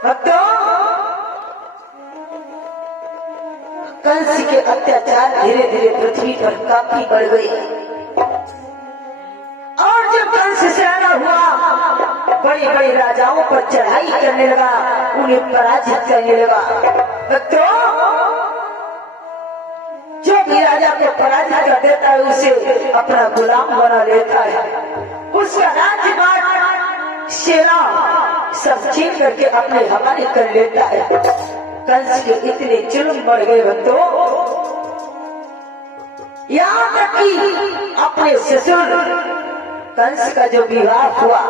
भक्तों, कंस के अत्याचार धीरे धीरे पृथ्वी पर काफी बढ़ गई और जब कंस सयाना हुआ, बड़े बड़े राजाओं पर चढ़ाई करने लगा, उन्हें पराजित करने लगा। भक्तों, जो भी राजा को पराजित कर देता है उसे अपना गुलाम बना लेता है, उसका राज्यभार सेना सब छीन करके अपने हवाले कर लेता है। कंस के इतने जुल्म बढ़ गए भक्तों, यहाँ तक कि अपने ससुर कंस का जो विवाह हुआ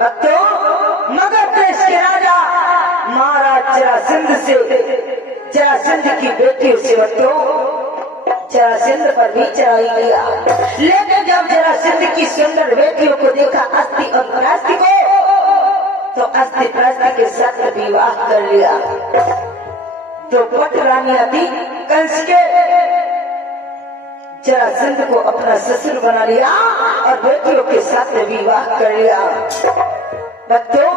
भक्तों, मगध देश के राजा महाराज जरासंध से, जरासंध की बेटी से भक्तों जरासंध पर भी चढ़ाई किया। लेकिन जब जरासंध की सुंदर बेटियों को देखा अस्थि और परास्ति को, तो अस्थि परास्ति के साथ विवाह कर लिया। तो पट रानियां थी कंस के, जरासंध को अपना ससुर बना लिया और बेटियों के साथ विवाह कर लिया। बच्चों,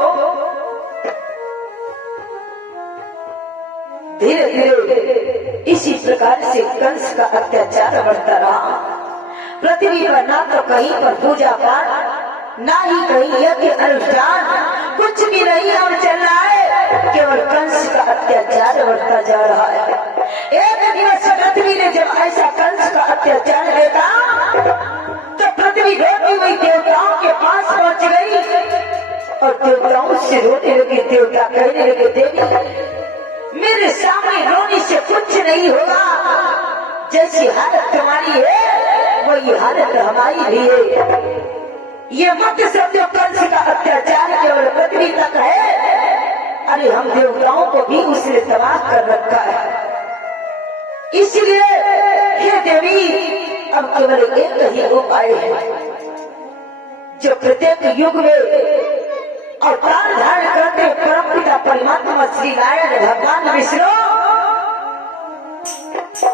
धीरे धीरे इसी प्रकार से कंस का अत्याचार बढ़ता रहा। पृथ्वी पर ना तो कहीं पर पूजा पाठ, ना ही कहीं यज्ञ अनुष्ठान, कुछ भी नहीं और चल रहा है, केवल कंस का अत्याचार बढ़ता जा रहा है। एक दिवस पृथ्वी ने जब ऐसा कंस का अत्याचार देखा तो पृथ्वी रोती हुई देवताओं के पास पहुंच गई और देवताओं से रोने लगे। देवता कहने लगे, देवी मेरे सामने रोने से कुछ नहीं होगा, जैसी हालत तुम्हारी है वही हालत हमारी भी है। ये मत समझो कंस का अत्याचार केवल पृथ्वी तक है, अरे हम देवताओं को भी उसने तबाह कर रखा है। इसलिए हे देवी, अब केवल एक ही उपाय है जो प्रत्येक युग में अवतार धारण करते परमपिता परमात्मा श्री नारायण भगवान विष्णु,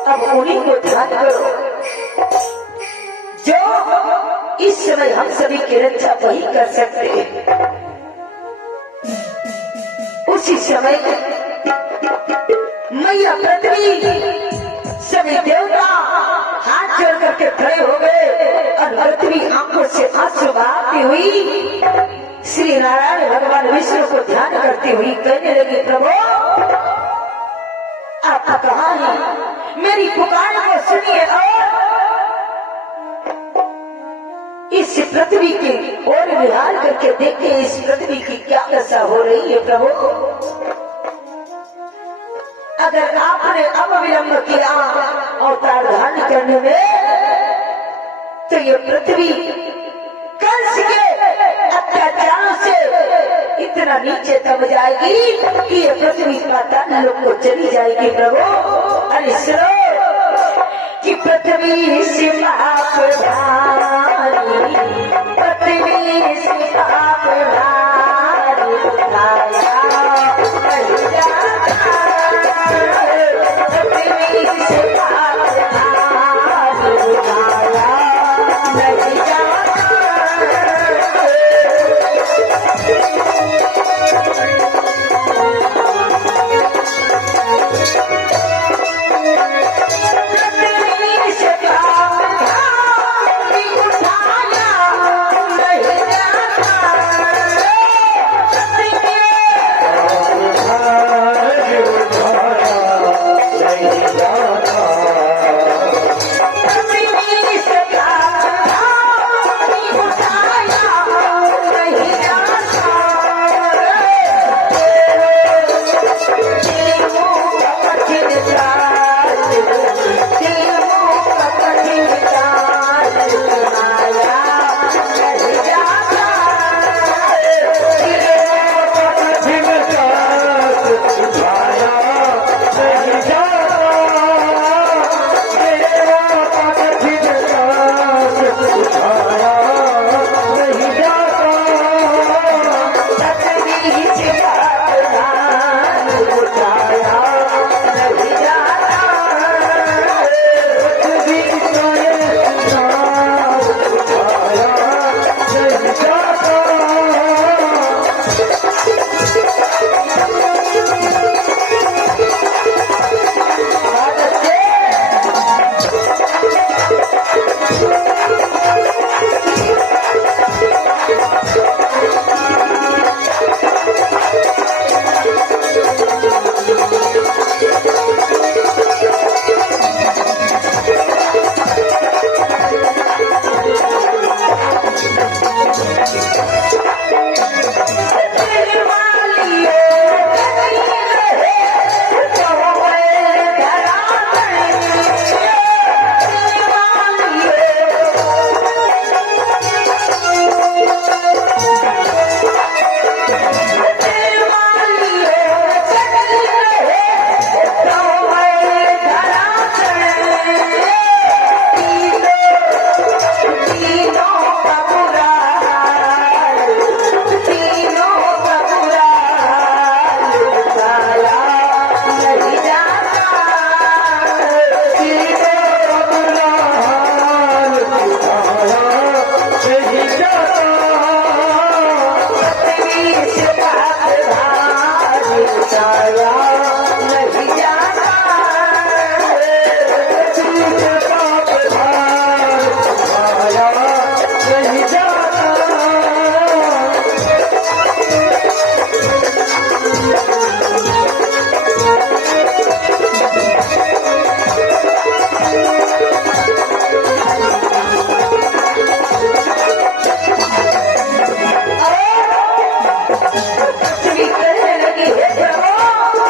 अब उन्हीं को ध्यान करो जो इस समय हम सभी की रक्षा वही कर सकते हैं। उसी समय मैया पृथ्वी, सभी देवता हाथ जोड़ करके खड़े हो गए और पृथ्वी आंखों से आंसू बहाती हुई श्री नारायण भगवान विष्णु को ध्यान करती हुई कहने लगी, प्रभु आप कहाँ हैं? मेरी पुकार को सुनिए और इस पृथ्वी की ओर निहार करके देखिए, इस पृथ्वी की क्या दशा हो रही है। प्रभु अगर आपने अब विलंब किया अवतार धारण करने में, तो ये पृथ्वी कंस के अत्याचारों से इतना नीचे दब जाएगी कि ये पृथ्वी पाताल लोक को चली जाएगी। प्रभु अरे सुनो कि पृथ्वी से पाप भारी, पृथ्वी से पाप भारी उठाया नहीं जाता, पृथ्वी से पाप भारी उठाया नहीं जाता। जाया नहीं जाता पाप धार माया नहीं जाता पृथ्वी कहने लगी है प्रभु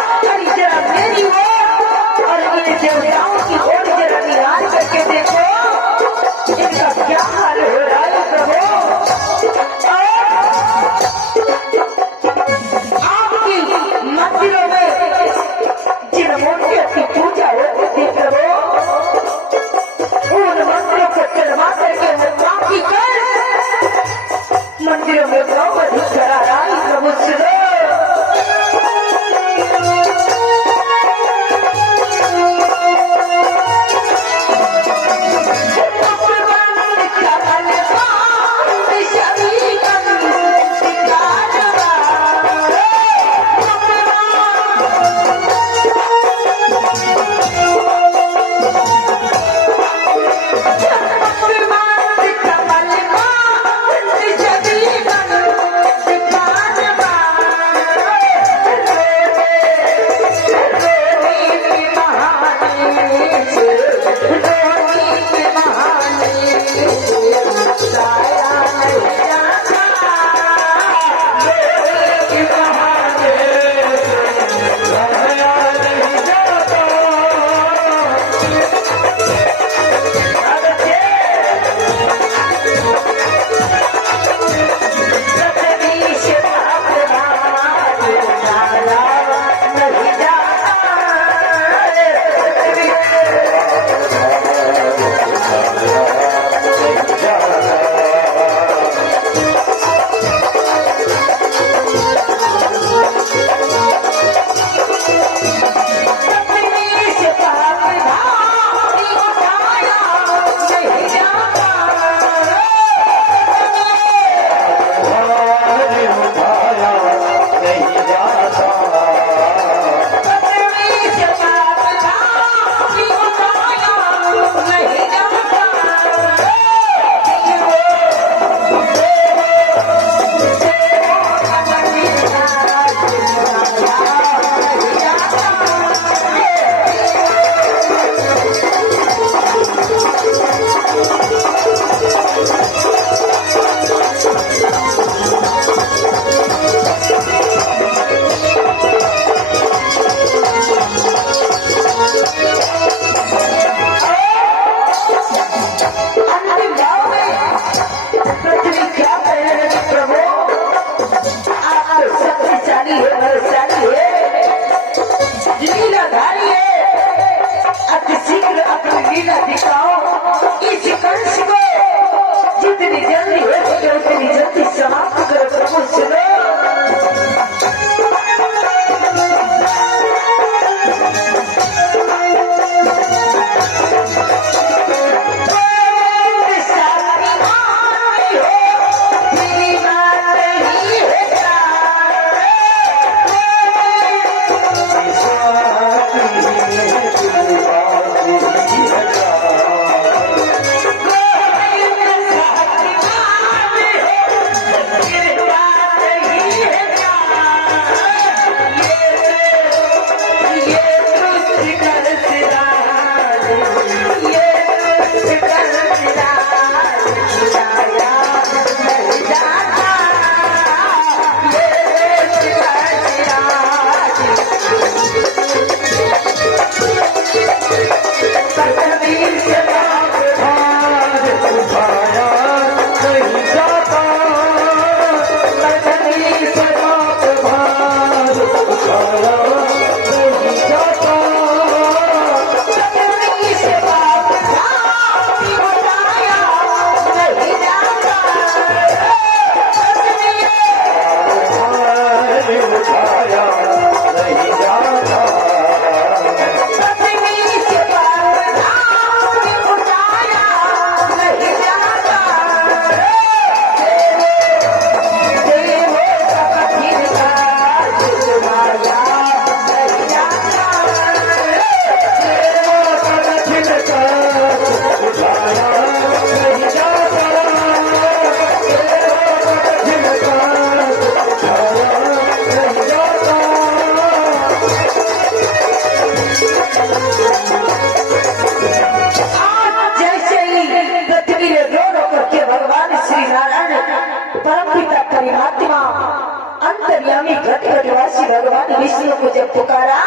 भगवान विष्णु को जब पुकारा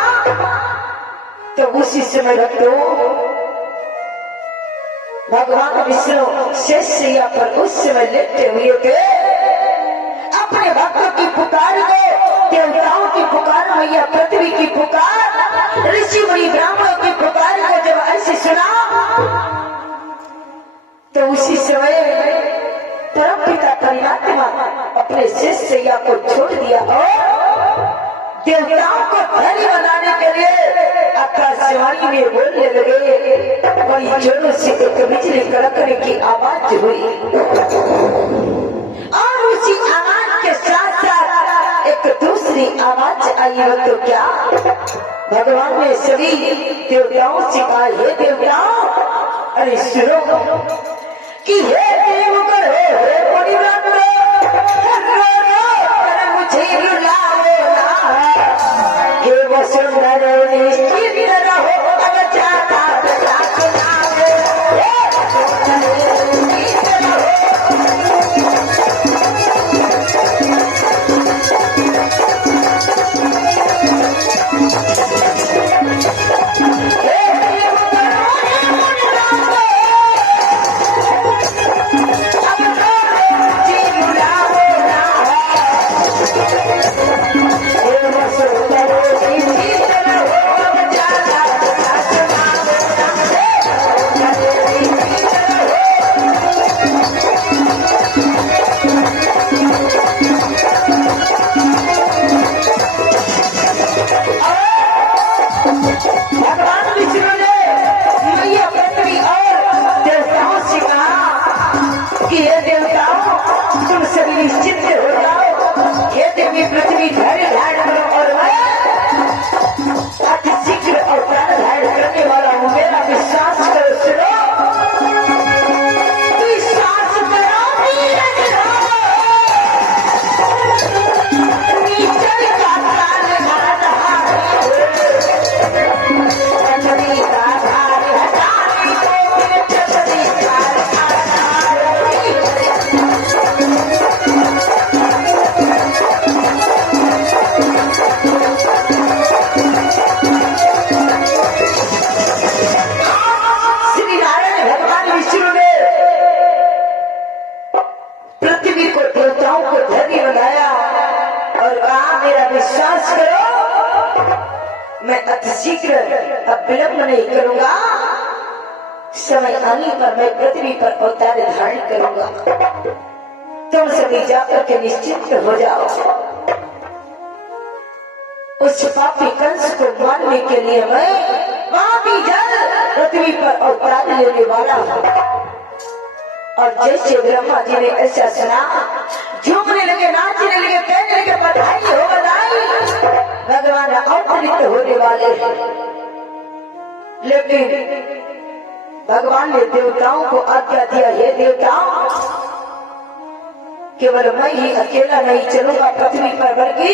तो उसी समय भक्तों भगवान विष्णु शेषैया पर उस समय लेटे हुए थे। अपने भक्तों की पुकार को, देवताओं की पुकार, मैया पृथ्वी की पुकार, ऋषि मुनि ब्राह्मणों की पुकार को जब ऐसे सुना तो उसी समय परम पिता परमात्मा अपने शेषैया को छोड़ दिया और देवताओं को धैर्य बनाने के लिए आकाशवाणी में बोलने लगे। वही जोरों से एक बिजली कड़कने की आवाज हुई और उसी आवाज के साथ साथ एक दूसरी आवाज आई। हो तो क्या भगवान ने सभी देवताओं से कहा, हे देवताओं, अरे सुनो कि हे देव करो, हे मुनिवृंद, मुझे रुलाओ ना, हे वसुंधरा निश्चित रहो, अब जाता सुनाओ, हे वसुंधरा निश्चित रहो। पृथ्वी धैर्य धारण करो और मैं अति शीघ्र अवतार धारण करने वाला हूँ। मेरा विश्वास करो, सुनो, विश्वास करो, नीचल का काल हटा पृथ्वी का भार हटाने को फिर पृथ्वी का मैं अतिशीघ्र अब विलंब नहीं करूंगा। समय आने पर मैं पृथ्वी पर अवतार धारण करूंगा। तुम सभी जाकर के निश्चित हो जाओ। उस पापी कंस को मारने के लिए मैं पापी जल पृथ्वी पर अवतार लेने वाला हूँ। और जैसे ब्रह्मा जी ने ऐसा सुना, झूमने लगे, नाचने लगे, कहने लगे बधाई हो बधाई, भगवान अवतरित होने वाले हैं। लेकिन भगवान ने देवताओं को आज्ञा दिया, हे देवताओं, केवल मैं ही अकेला नहीं चलूंगा पृथ्वी पर, बल्कि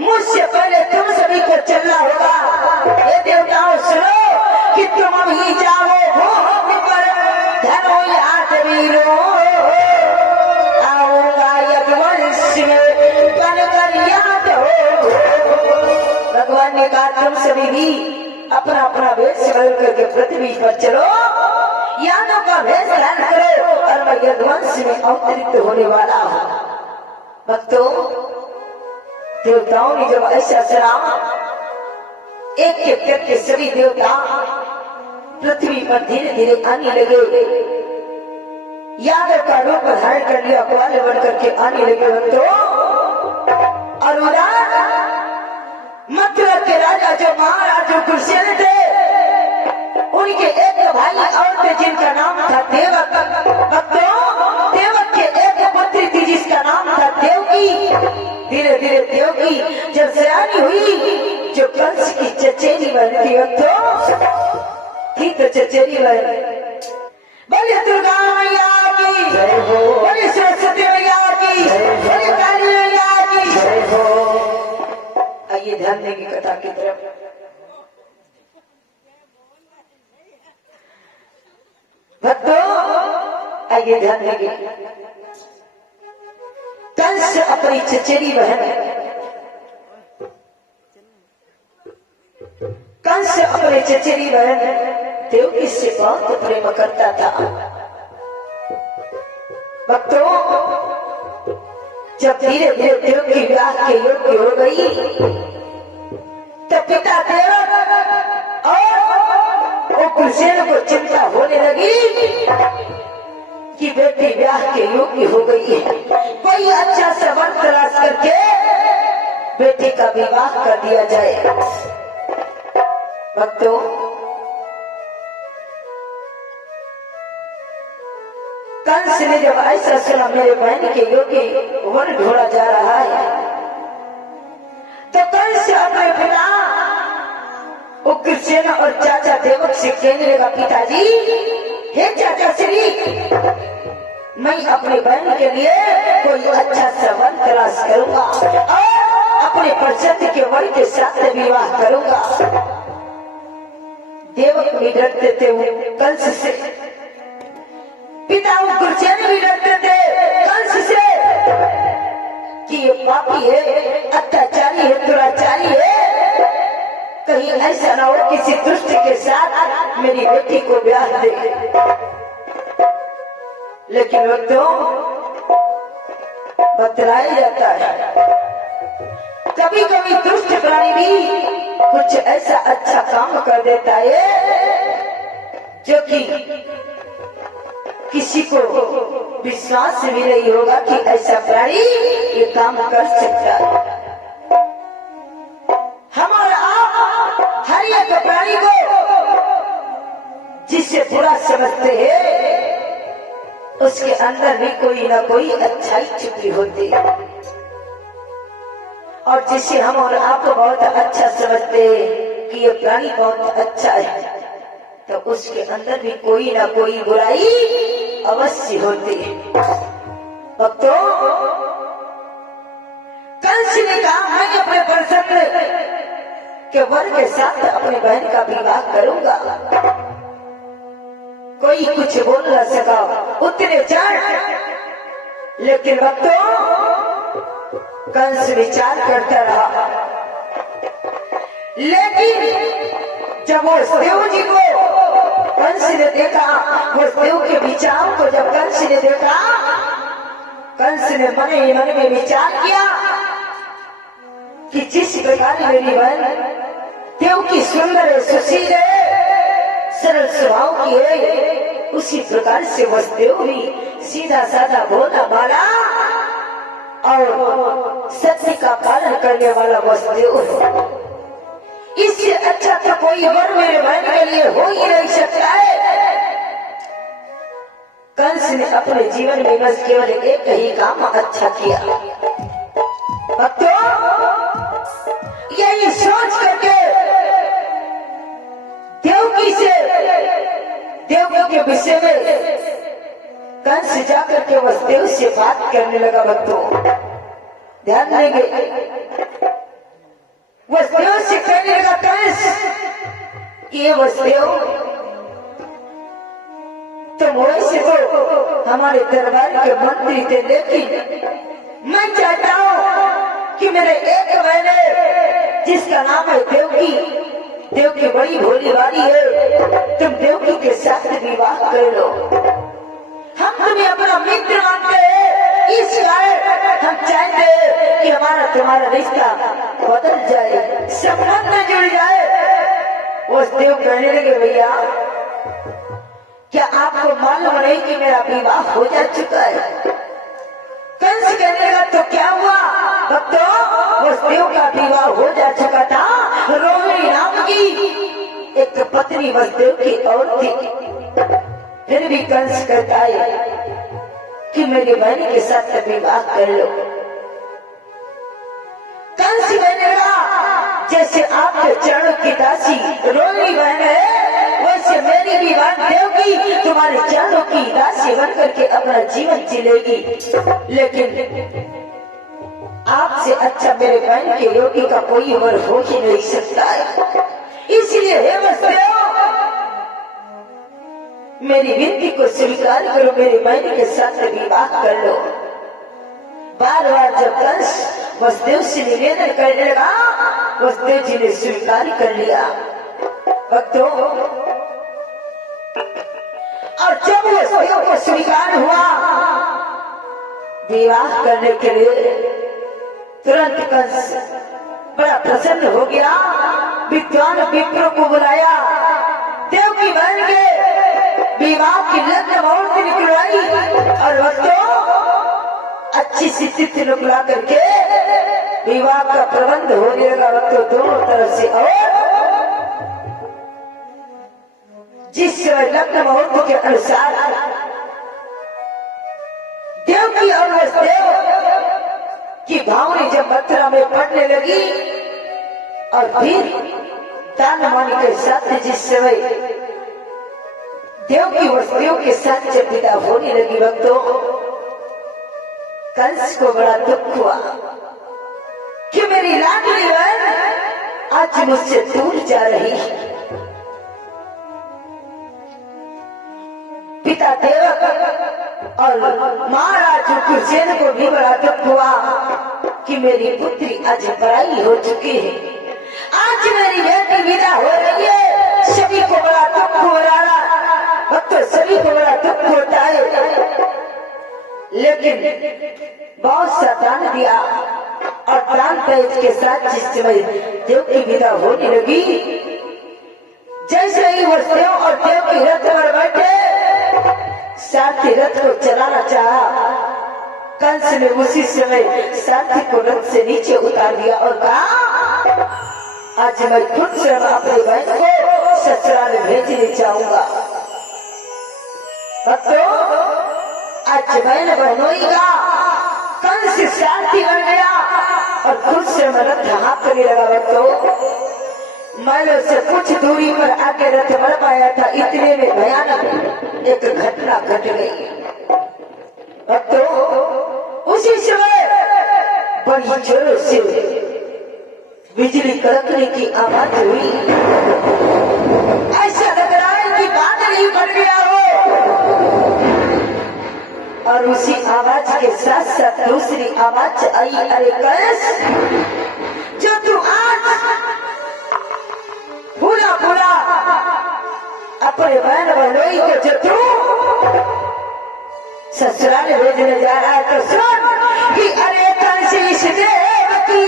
मुझसे पहले तुम सभी को चलना होगा। हे देवताओं सुनो कि तुम ही जाओ भूमि पर, धनो याद वीरो, आऊंगा यज्ञवंश में बनकर याद हो। भगवान ने कहा तुम सभी भी अपना अपना वेश बदल करके पृथ्वी पर चलो, यादों का वेश धारण करो और मैं यज्ञवंश में अवतरित होने वाला हूँ। भक्तों, देवताओं ने जब ऐसा सुना, एक एक करके सभी देवता पृथ्वी पर धीरे धीरे आने लगे। यादव का रूप धारण कर लिया, ग्वाल बन करके आने लगे। भक्तों, और मथुरा के राजा जो महाराज कुशल थे, उनके एक भाई और थे जिनका नाम था देवक। भक्तों, देवक के एक पुत्री थी जिसका नाम था देवकी। धीरे धीरे देवकी जब सयानी हुई, जो कंस की चचेरी बहन थी, तो चचेरी बहन। बोले दुर्गा मैया की, बोले सरस्वती मैया की, बोले काली मैया की। आइए ध्यान देंगे कथा की तरफ। भक्तों, आइए ध्यान देंगे। कंस अपनी चचेरी बहन कंस अपने चचेरी बहन देवकी से बहुत प्रेम करता था। भक्तों, जब धीरे धीरे देवकी विवाह के योग्य हो गई तो पिता देव और उग्रसेन को चिंता होने लगी कि बेटी विवाह के योग्य हो गई है, कोई अच्छा सा वर तलाश करके बेटी का विवाह कर दिया जाए। भक्तों, कंस ने जब ऐसा सुना मेरे बहन के योग्य वर ढूंढा जा रहा है, तो कंस अपने पिता उग्रसेन और चाचा देवक से कहने लगा, पिताजी, हे चाचा श्री, मैं अपनी बहन के लिए कोई अच्छा सा वर तलाश करूंगा और अपने पसंद के वर के साथ विवाह करूंगा। देवक भी डरते थे कंस से, पिता उग्रसेन भी डरते थे कंस से कि ये पापी है, अत्याचारी है, दुराचारी है, कहीं ऐसा ना हो किसी दुष्ट के साथ मेरी बेटी को ब्याह दे। लेकिन भक्तों, बतलाया जाता है कभी कभी दुष्ट प्राणी भी कुछ ऐसा अच्छा काम कर देता है जो कि किसी को विश्वास भी नहीं होगा कि ऐसा प्राणी ये काम कर सकता है। हमारा आप हर एक प्राणी को जिसे बुरा समझते हैं उसके अंदर भी कोई ना कोई अच्छाई छुपी होती है, और जिसे हम और आपको बहुत अच्छा समझते हैं कि ये प्राणी बहुत अच्छा है, तो उसके अंदर भी कोई ना कोई बुराई अवश्य होती है। भक्तों, कंस ने कहा, मैं अपने पसंद के वर के साथ अपनी बहन का विवाह करूंगा। कोई कुछ बोल न सका उतने क्षण, लेकिन भक्तों, कंस विचार करता रहा। लेकिन जब वो देव जी को कंस ने देखा, वो देव के विचारों को जब कंस ने देखा, कंस ने मन ही मन में विचार किया कि जिस प्रकार मेरी बहन देव की सुंदर है, सुशील है, सरल स्वभाव की है, उसी प्रकार से वसुदेव भी सीधा साधा भोला भाला और सत्य का पालन करने वाला वसुदेव है। इससे अच्छा तो कोई वर मेरे बहन के लिए हो ही नहीं सकता है। कंस ने अपने जीवन में बस केवल एक ही काम अच्छा किया। भक्तों, यही सोच करके देवकी के विषय में कंस जाकर के वसुदेव से बात करने लगा। भक्तों, ध्यान देंगे, वसुदेव से कहने लगा, कंस, ये वसुदेव, तुम वैसे तो हमारे दरबार के मंत्री थे, लेकिन मैं चाहता हूं कि मेरे एक बहन है जिसका नाम है देवकी, देवकी बड़ी भोली वाली है, तुम देवकी के साथ विवाह कर लो। हम तुम्हें अपना मित्र मानते हैं, इस कारण हम चाहते हैं कि हमारा तुम्हारा रिश्ता बदल जाए, संबंध जुड़ जाए। वो देव कहने लगे, भैया, क्या आपको मालूम नहीं कि मेरा विवाह हो जा चुका है? कंस कहने लगा, तो क्या हुआ? भक्तों, वसुदेव का विवाह हो जा चुका था। रोहिणी नाम की एक पत्नी वसुदेव की और थी। फिर भी कंस कहता है कि मेरी बहन के साथ विवाह कर लो। कंस कहने लगा, जैसे आपके चरणों की दासी रोहिणी बहन है, वैसे मेरी भी बहन देवकी तुम्हारे चरणों की दासी बन करके अपना जीवन जिलेगी। लेकिन आपसे अच्छा मेरे बहन के योगी का कोई वर हो ही नहीं सकता है। इसलिए हे वसुदेव, मेरी विनती को स्वीकार करो, मेरी बहन के साथ विवाह कर लो। बार बार जब कंस वसुदेव से निवेदन करने लगा। वसुदेव जी ने स्वीकार कर लिया। भक्तों, और जब वसुदेव को स्वीकार हुआ विवाह करने के लिए, तुरंत कंस बड़ा प्रसन्न हो गया। विद्वान विप्रों को बुलाया, देव की बहन के विवाह की लग्न मुहूर्त निकलवाई और वक्तों अच्छी सी तिथि निकला करके विवाह का प्रबंध होने लगा। वक्तों दोनों तरफ से, और जिस लग्न मुहूर्त के अनुसार देव की और वसुदेव की भावनी जब मथुरा में पड़ने लगी और फिर दान मानी के साथ जिस समय देव की वसुदेव के साथ जब विदा होने लगी, भक्तों कंस को बड़ा दुख हुआ कि मेरी लाडली बहन आज मुझसे दूर जा रही है। पिता देवक और महाराज कुलसेन को भी बड़ा दुख हुआ कि मेरी पुत्री आज पराई हो चुकी है, आज मेरी बेटी विदा हो रही है। सभी को बड़ा दुख हो रहा, भक्तों सभी को बड़ा दुख होता है। लेकिन बहुत सा दान दिया और दान पेज के साथ जिस समय देव की विदा होने लगी, जैसे ही वसुदेव और देव की रथ पर बैठे सारथी रथ को चलाना चाहा, कंस ने उसी समय सारथी को रथ से नीचे उतार दिया और कहा आज मैं खुद से अपनी बहन को ससुराल भेजने जाऊंगा। भक्तों, आज बहन बहनोई का कंस सारथी बन गया और खुद से रथ हाँकने लगा। भक्तों, मैलों से कुछ दूरी पर आके रथ बढ़ पाया था, इतने में भयानक एक घटना घट गई। भक्तों, उसी समय बड़ी जोरों से बिजली कड़कने की आवाज हुई। ऐसा लग रहा है कि बादल ही फट गया हो। और उसी आवाज के साथ साथ दूसरी आवाज आई, अरे कंस, जो तू आज भूला भूला अपने बहन बहनोई को जो तू ससुराल भेजने जा रहा है, तो सुन कि अरे कंस इस देव की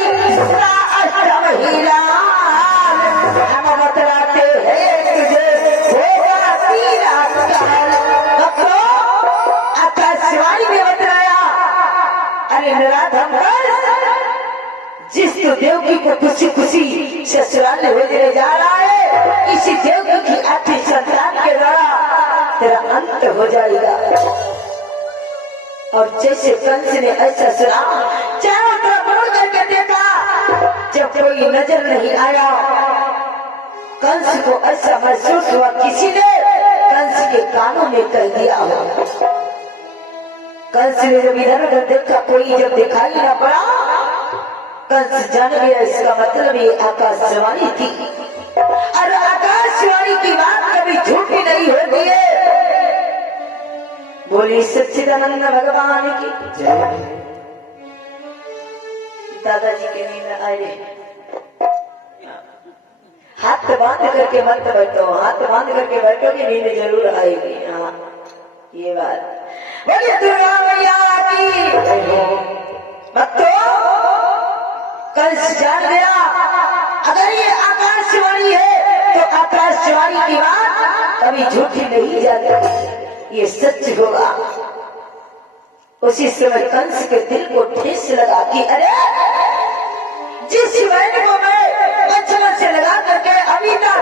हम बतलाते हैं तुझे होगा तेरा काल। आकाशवाणी में बतलाया, अरे नराधम जिस तू देवकी को खुशी खुशी ससुराल भेजने जा रहा है, इसी देवकी की आखिरी संतान के द्वारा तेरा अंत हो जाएगा। और जैसे कंस ने ऐसा सुना, चारों तरफ मुड़ करके देखा, जब कोई नजर नहीं आया, कंस को ऐसा महसूस हुआ किसी ने कंस के कानों में कह दिया हो। कंस ने जब इधर उधर देखा, कोई जब दिखाई ना पड़ा, कंस जान गया इसका मतलब ये आकाशवाणी थी। और आकाशवाणी की बात कभी झूठी नहीं होती है। बोली सच्चिदानंद भगवान की जय। दादाजी के नींद आए, हाथ बांध करके मत बैठो, हाथ बांध करके बैठोगे नींद जरूर आएगी। हाँ, ये बात बोलिए दुर्गा मैया की। भक्तों, कंस जान गया अगर ये आकाशवाणी है तो आकाशवाणी की बात कभी झूठी नहीं जाती, ये सच होगा। उसी समय कंस के दिल को ठेस लगा कि अरे जिस बहन को मैं बचपन से लगा करके अभी तक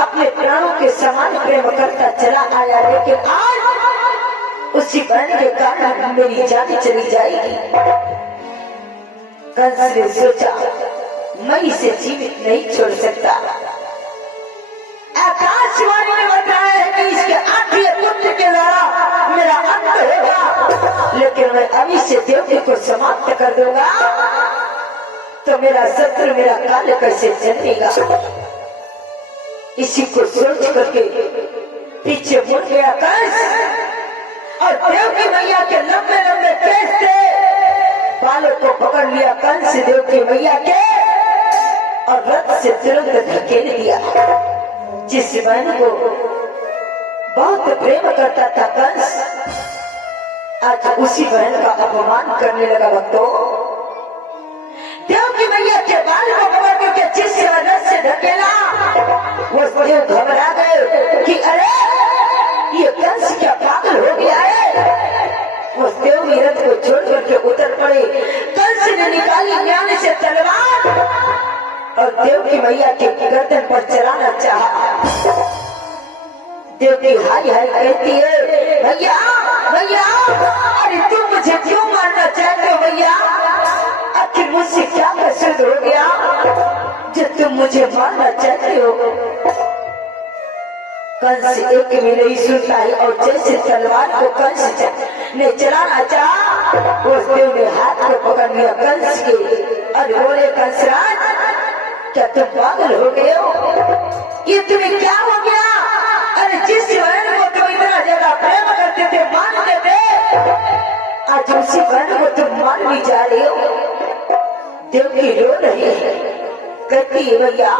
अपने प्राणों के समान प्रेम करता चला आया, लेकिन आज उसी बहन के कारण मेरी जान चली जाएगी। कंस ने सोचा मैं इसे जीवित नहीं छोड़ सकता। आकाशवाणी ने बताया है कि इसके आखिरी पुत्र के द्वारा मेरा अंत होगा, लेकिन मैं अभी से देवकी को समाप्त कर दूंगा तो मेरा शत्रु मेरा काल कैसे जन्मेगा। इसी को सोच करके पीछे मुड़ गया कंस और देवकी मैया के लंबे लंबे केस थे, बालों को पकड़ लिया कंस देव की मैया के और रथ से तुरंत धकेल दिया। जिस बहन को बहुत प्रेम करता था कंस, आज उसी बहन का अपमान करने लगा। भक्तों, देव की मैया के बाल को पकड़ करके जिस रथ से धकेला, वो देव घबरा गए कि अरे ये कंस क्या पागल हो गया है। उस देव की रथ को छोड़ करके उतर पड़े। कंस ने निकाली ज्ञान से तलवार और देव की मैया के गर्दन पर चलाना चाहा। देव की हाय हाय कहती है, भैया भैया, अरे तुम मुझे क्यों मारना चाहते हो भैया? आखिर मुझसे क्या कसूर हो गया जो तुम मुझे मारना चाहते हो? कंस एक भी नहीं सुनता है और जैसे तलवार को कंस ने चलाना चाहा, उस देव ने हाथ को पकड़ लिया कंस के और बोले, कंसराज क्या तुम पागल हो गए हो? ये तुम्हें क्या हो गया? अरे जिस बहन को तुम इतना ज्यादा प्रेम करते थे, मानते थे, आज उसी बहन को तुम मान भी जा रहे हो। देव की रो रही है, कहती है, भैया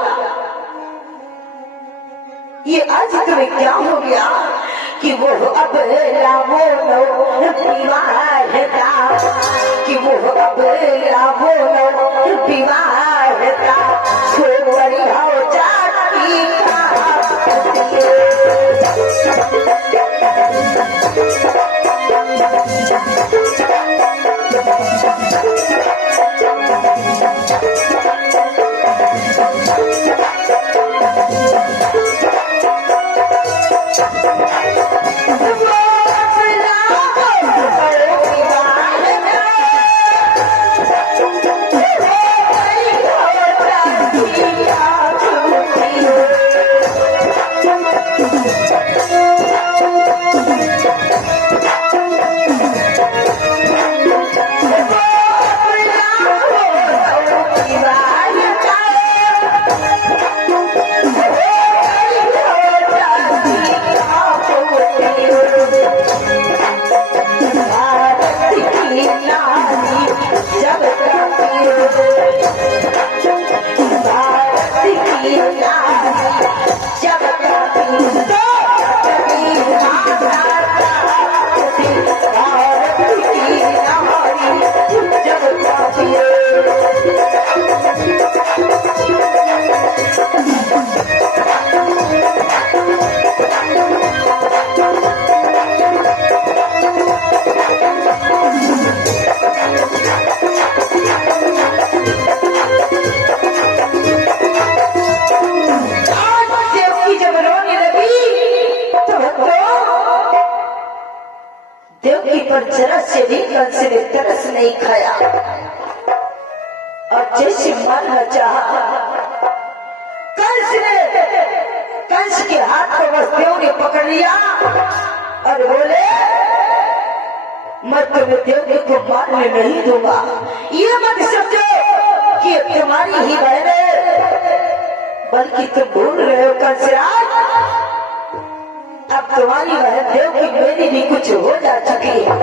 ये आज तुम्हें क्या हो गया कि वो अब लाभो विवाहता, कि वो अब लाभो विवाहता, छोड़ी हो जाती पर जरा से भी कंस ने तरस नहीं खाया और जैसे मारना चाहा, कंस के हाथ को बस देव ने पकड़ लिया और बोले, मैं तुम्हें देव को मारने नहीं दूंगा। ये मत समझो कि तुम्हारी ही बहन है, बल्कि तुम भूल रहे हो कंसराज, अब तुम्हारी बहन देव की मेरी भी कुछ हो जा चुकी है।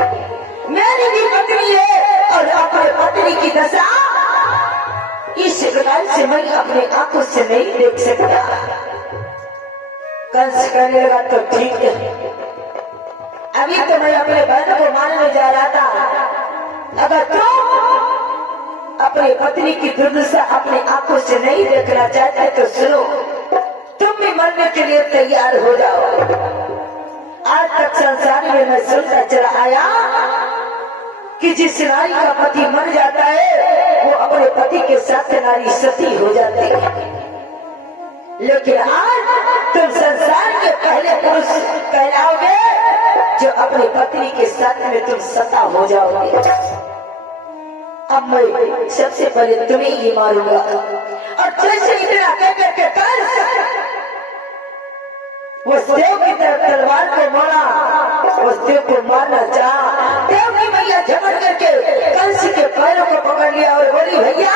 मेरी भी पत्नी है और अपने पत्नी की दशा इस प्रकार से मैं अपने आंखों से नहीं देख सकता। कंस कहने लगा, तो ठीक है, अभी तो मैं अपने बहन को मारने जा रहा था। अगर तुम अपनी पत्नी की दुर्दशा अपनी आंखों से नहीं देखना चाहते तो सुनो, तुम भी मरने के लिए तैयार हो जाओ। आज तक संसार में मैं सुनता चला आया कि जिस नारी का पति मर जाता है वो अपने पति के साथ नारी सती हो जाती है, लेकिन आज तुम संसार के पहले पुरुष कहलाओगे जो अपनी पत्नी के साथ में तुम सता हो जाओगे। अब मैं सबसे पहले तुम्हें ही मारूंगा। और जैसे इतना कह करके उस देव की तरफ तलवार को मारा, उस देव को मारना चाहा। देव की मैया झपट करके कंस के पैरों को पकड़ लिया और बोली, भैया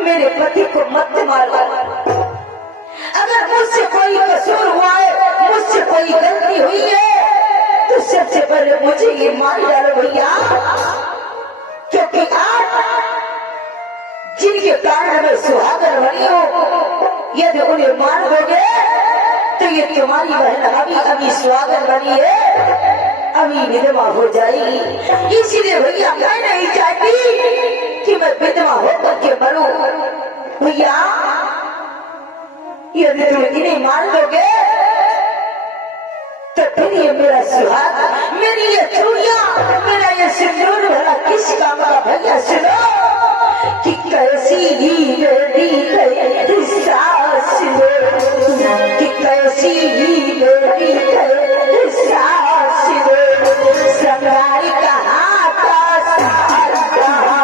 मेरे पति को मत मारो। अगर मुझसे कोई कसूर हुआ है, मुझसे कोई गलती हुई है, तो सबसे पहले मुझे ये मार डालो भैया, क्योंकि कि आज जिनके कारण मैं सुहागन बनी हूँ, यदि उन्हें मान दोगे तो ये तुम्हारी बहन अभी अभी सुहागन बनी है, अभी विधवा हो जाएगी। इसीलिए भैया मैं नहीं चाहती कि मैं विधवा होकर के मरूं। भैया यदि तुम इन्हें मान दोगे तो फिर ये मेरा सुहाग, मेरी ये चूड़ियां, मेरा ये सिंदूर भला किस काम का। भैया सुनो कि कैसी ही मेरी सास कि कैसी ही मेरी सास संगारी कहाँ का सास कहाँ।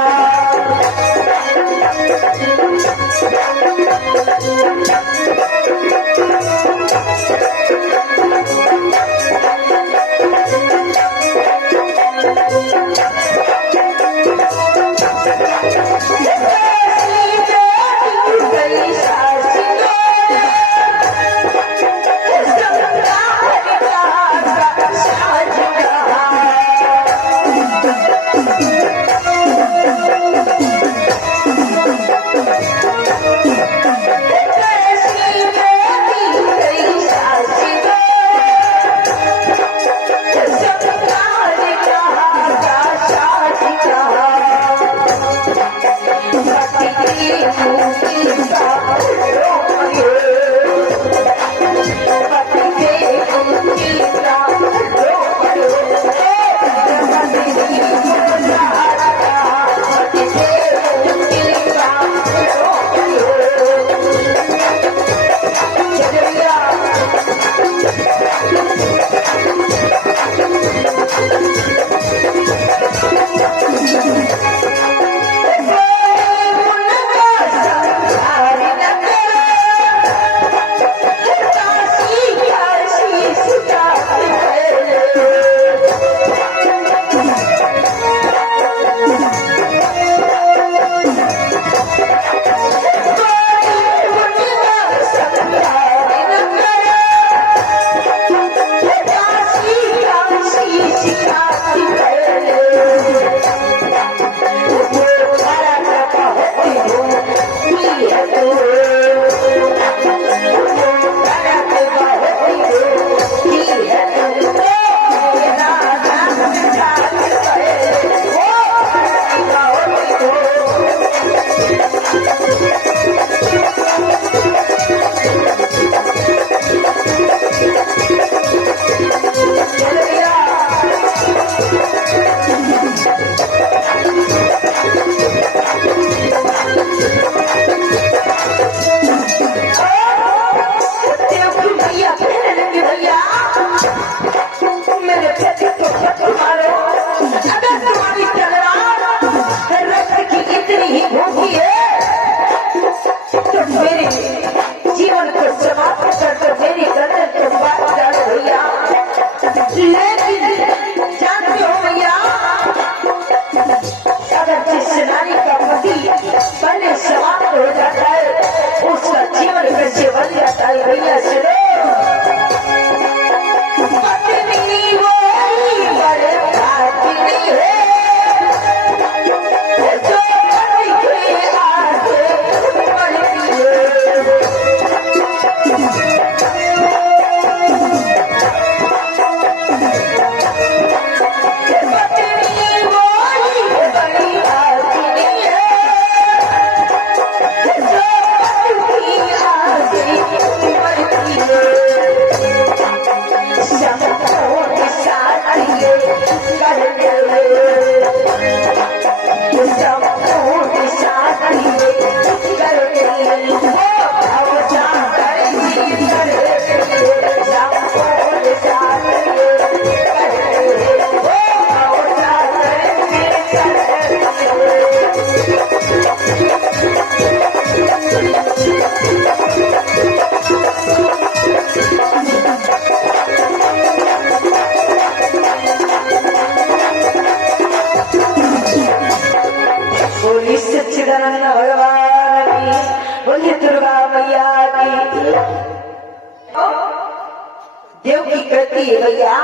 देव की कहती है भैया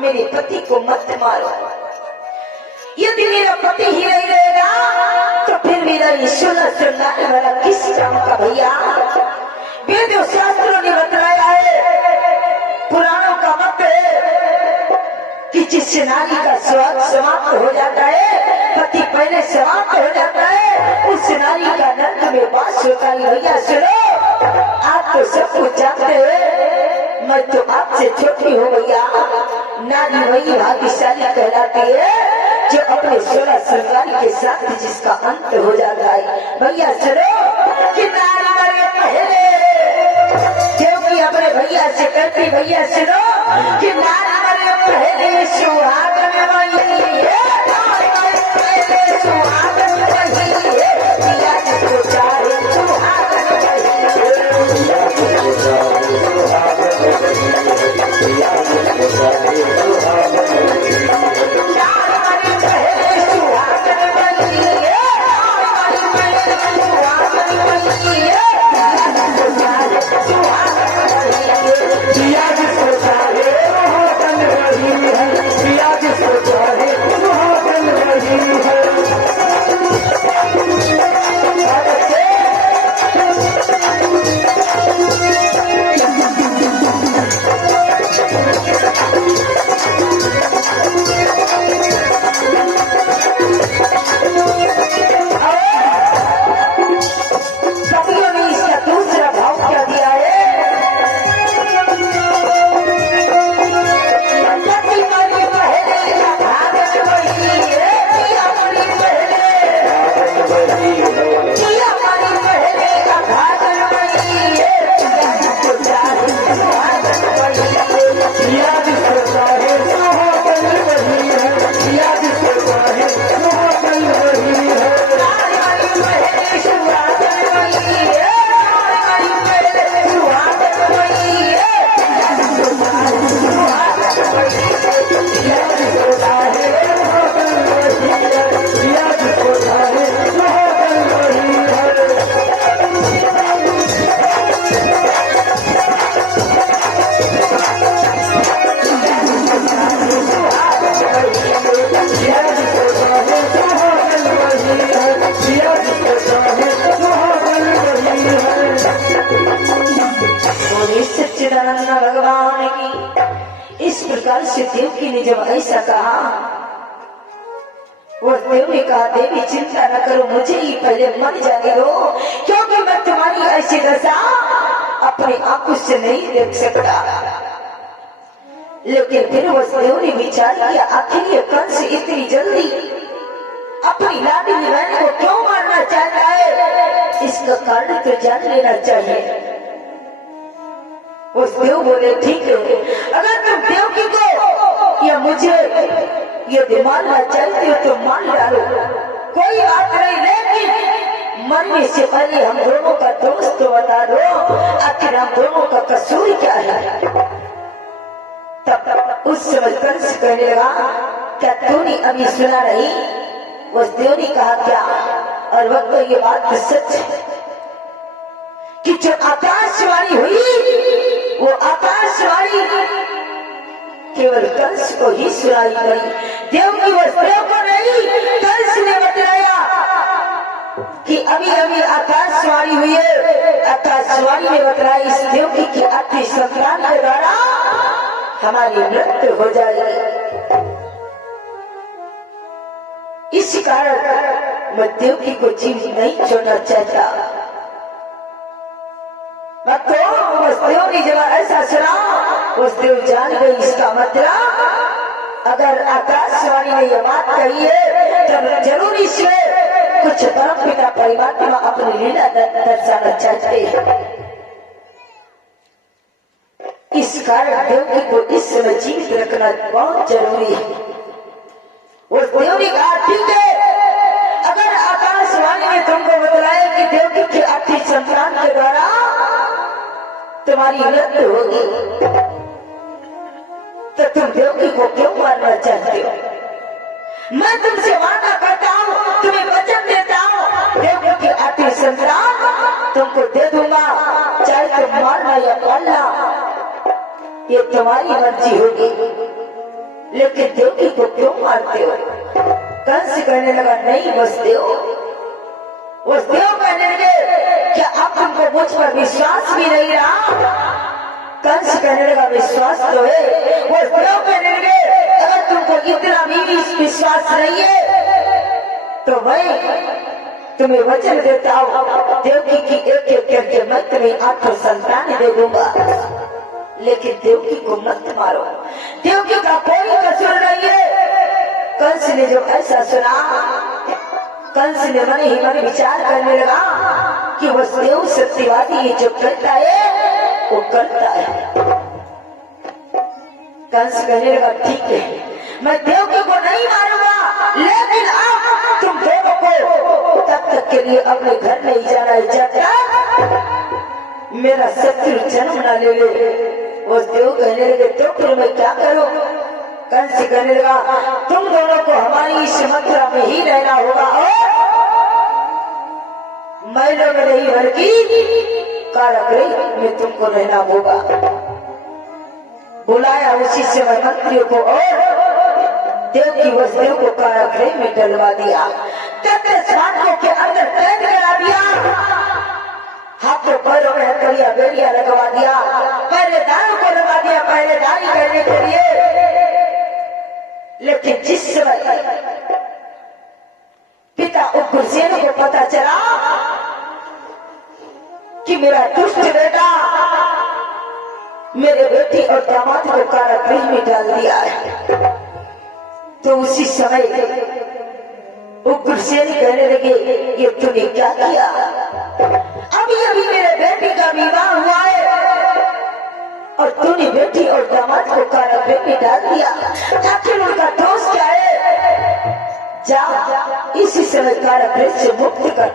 मेरे पति को मत मारो, यदि मेरा पति ही नहीं रहेगा तो फिर मेरा ये 16 श्रृंगार वाला किस काम का भैया। वेदों शास्त्रों ने बताया है, पुराणों का मत है कि जिस नारी का स्वाद समाप्त हो जाता है, पति पहले समाप्त हो जाता है, उस नारी का नरक में वास होता है। भैया सुनो, आप तो सब कुछ जानते हैं, मैं तो आपसे छोटी हूँ भैया। नारी वही भाग्यशाली कहलाती है जो अपने 16 श्रृंगार के साथ जिसका अंत हो जाता है। भैया सुनो कि नारी मरे पहले, क्योंकि अपने भैया से करती, भैया सुनो कि नारी मरे पहले सुहागन वही है, पहले सुहागन वही है, पिया जिसको चाहे सुहागन वही भगवान की। इस प्रकार से देवकी ने जब ऐसा कहा, वो देव ने कहा, देवी चिंता न करो, मुझे ही पहले मर जाने दो, क्योंकि मैं तुम्हारी ऐसी दशा अपनी आंखों से नहीं देख सकता। लेकिन फिर उस देव ने विचार किया, आखिर ये कंस इतनी जल्दी अपनी लाडली बहन को क्यों मारना चाहता है, इसका कारण तो जान लेना चाहिए। उस देव बोले, ठीक है, अगर तुम देवकी को या मुझे ये मारना चाहते हो तो मान डालो, कोई बात नहीं, लेकिन मरने से पहले हम दोनों का दोष तो बता दो, आखिर हम दोनों का कसूर क्या है। तब उस समय कंस कहने लगा, क्या तूने अभी सुना नहीं? उस देव ने कहा, क्या? और वक्त तो ये बात तो सच है कि जब आकाशवाणी हुई, वो आकाशवाणी केवल कंस को ही सुनाई पड़ी, देव की वस्तुओं को नहीं। कंस ने बताया कि अभी अभी आकाशवाणी हुई है, आकाशवाणी ने बताया इस देवकी की अति संतान के द्वारा हमारी मृत्यु हो जाएगी। इस कारण मैं देवकी को जीवित नहीं छोड़ना चाहता। उस देव ने जब ऐसा सुना, उस देव जान गई इसका मतलब अगर आकाशवाणी ने यह बात कही है तब जरूर इसमें कुछ परम पिता परमात्मा अपनी लीला दर्शाना चाहते हैं। इस कारण देवकी को इस समय जीवित रखना बहुत जरूरी है। उस देव ने कहा, ठीक है, अगर आकाशवाणी ने तुमको बतलाया कि देवकी की अति संतान के द्वारा तुम्हारी मृत्यु होगी, तो तुम देवकी को क्यों मारना चाहते हो? मैं तुमसे वादा करता हूँ, तुम्हें वचन देता हूँ, देवकी की अति संतान तुमको दे दूंगा, चाहे तुम मारना या पालना, ये तुम्हारी मर्जी होगी। लेकिन देवकी को क्यों मारते हो? कंस कहने लगा नहीं वसुदेव। वसुदेव कहने लगे क्या अब तुमको मुझ पर विश्वास भी नहीं रहा? कंस कहने लगा विश्वास तो है। वसुदेव कहने लगे अगर तुमको इतना भी विश्वास नहीं है तो मैं तुम्हें वचन देता हूँ देवकी की एक एक करके मैं तुम्हें 8 संतान दे दूंगा, लेकिन देवकी को मत मारो, देवकी का कोई कसूर नहीं है। कंस ने जो ऐसा सुना, कंस ने मन ही मन विचार करने लगा कि वसुदेव सत्यवादी जो करता है वो करता है। कंस कहने लगा ठीक है मैं देवकी को नहीं मारूंगा, लेकिन अब तुम दोनों को तब तक के लिए अपने घर नहीं जाना है जब तक मेरा शत्रु जन्म न ले ले। वसुदेव कहने लगे तो फिर मैं क्या करूं? कंस कहने लगा तुम दोनों को हमारी इस मथुरा में ही रहना होगा और महलों में नहीं बल्कि कारागृह में तुमको रहना होगा। बुलाया उसी समय मंत्रियों को और देवकी वसुदेव को कारागृह में डलवा दिया, फाटकों के अंदर कैद करा दिया, हाथों पैरों में हथकड़ियां बेड़ियां लगवा दिया, पहरेदारों को लगा दिया पहरेदारी करने के लिए। लेकिन जिस समय पिता उग्रसेन को पता चला कि मेरा दुष्ट बेटा मेरे बेटी और दामाद को कारागृह में डाल दिया है, तो उसी समय उग्रसेन कहने लगे ये तूने क्या किया? अभी अभी मेरे बेटी का विवाह हुआ है और तूने बेटी और दामाद को कारागृह में डाल दिया, आखिर उनका दोष क्या है? जा इसी समय कारागृह से मुक्त कर।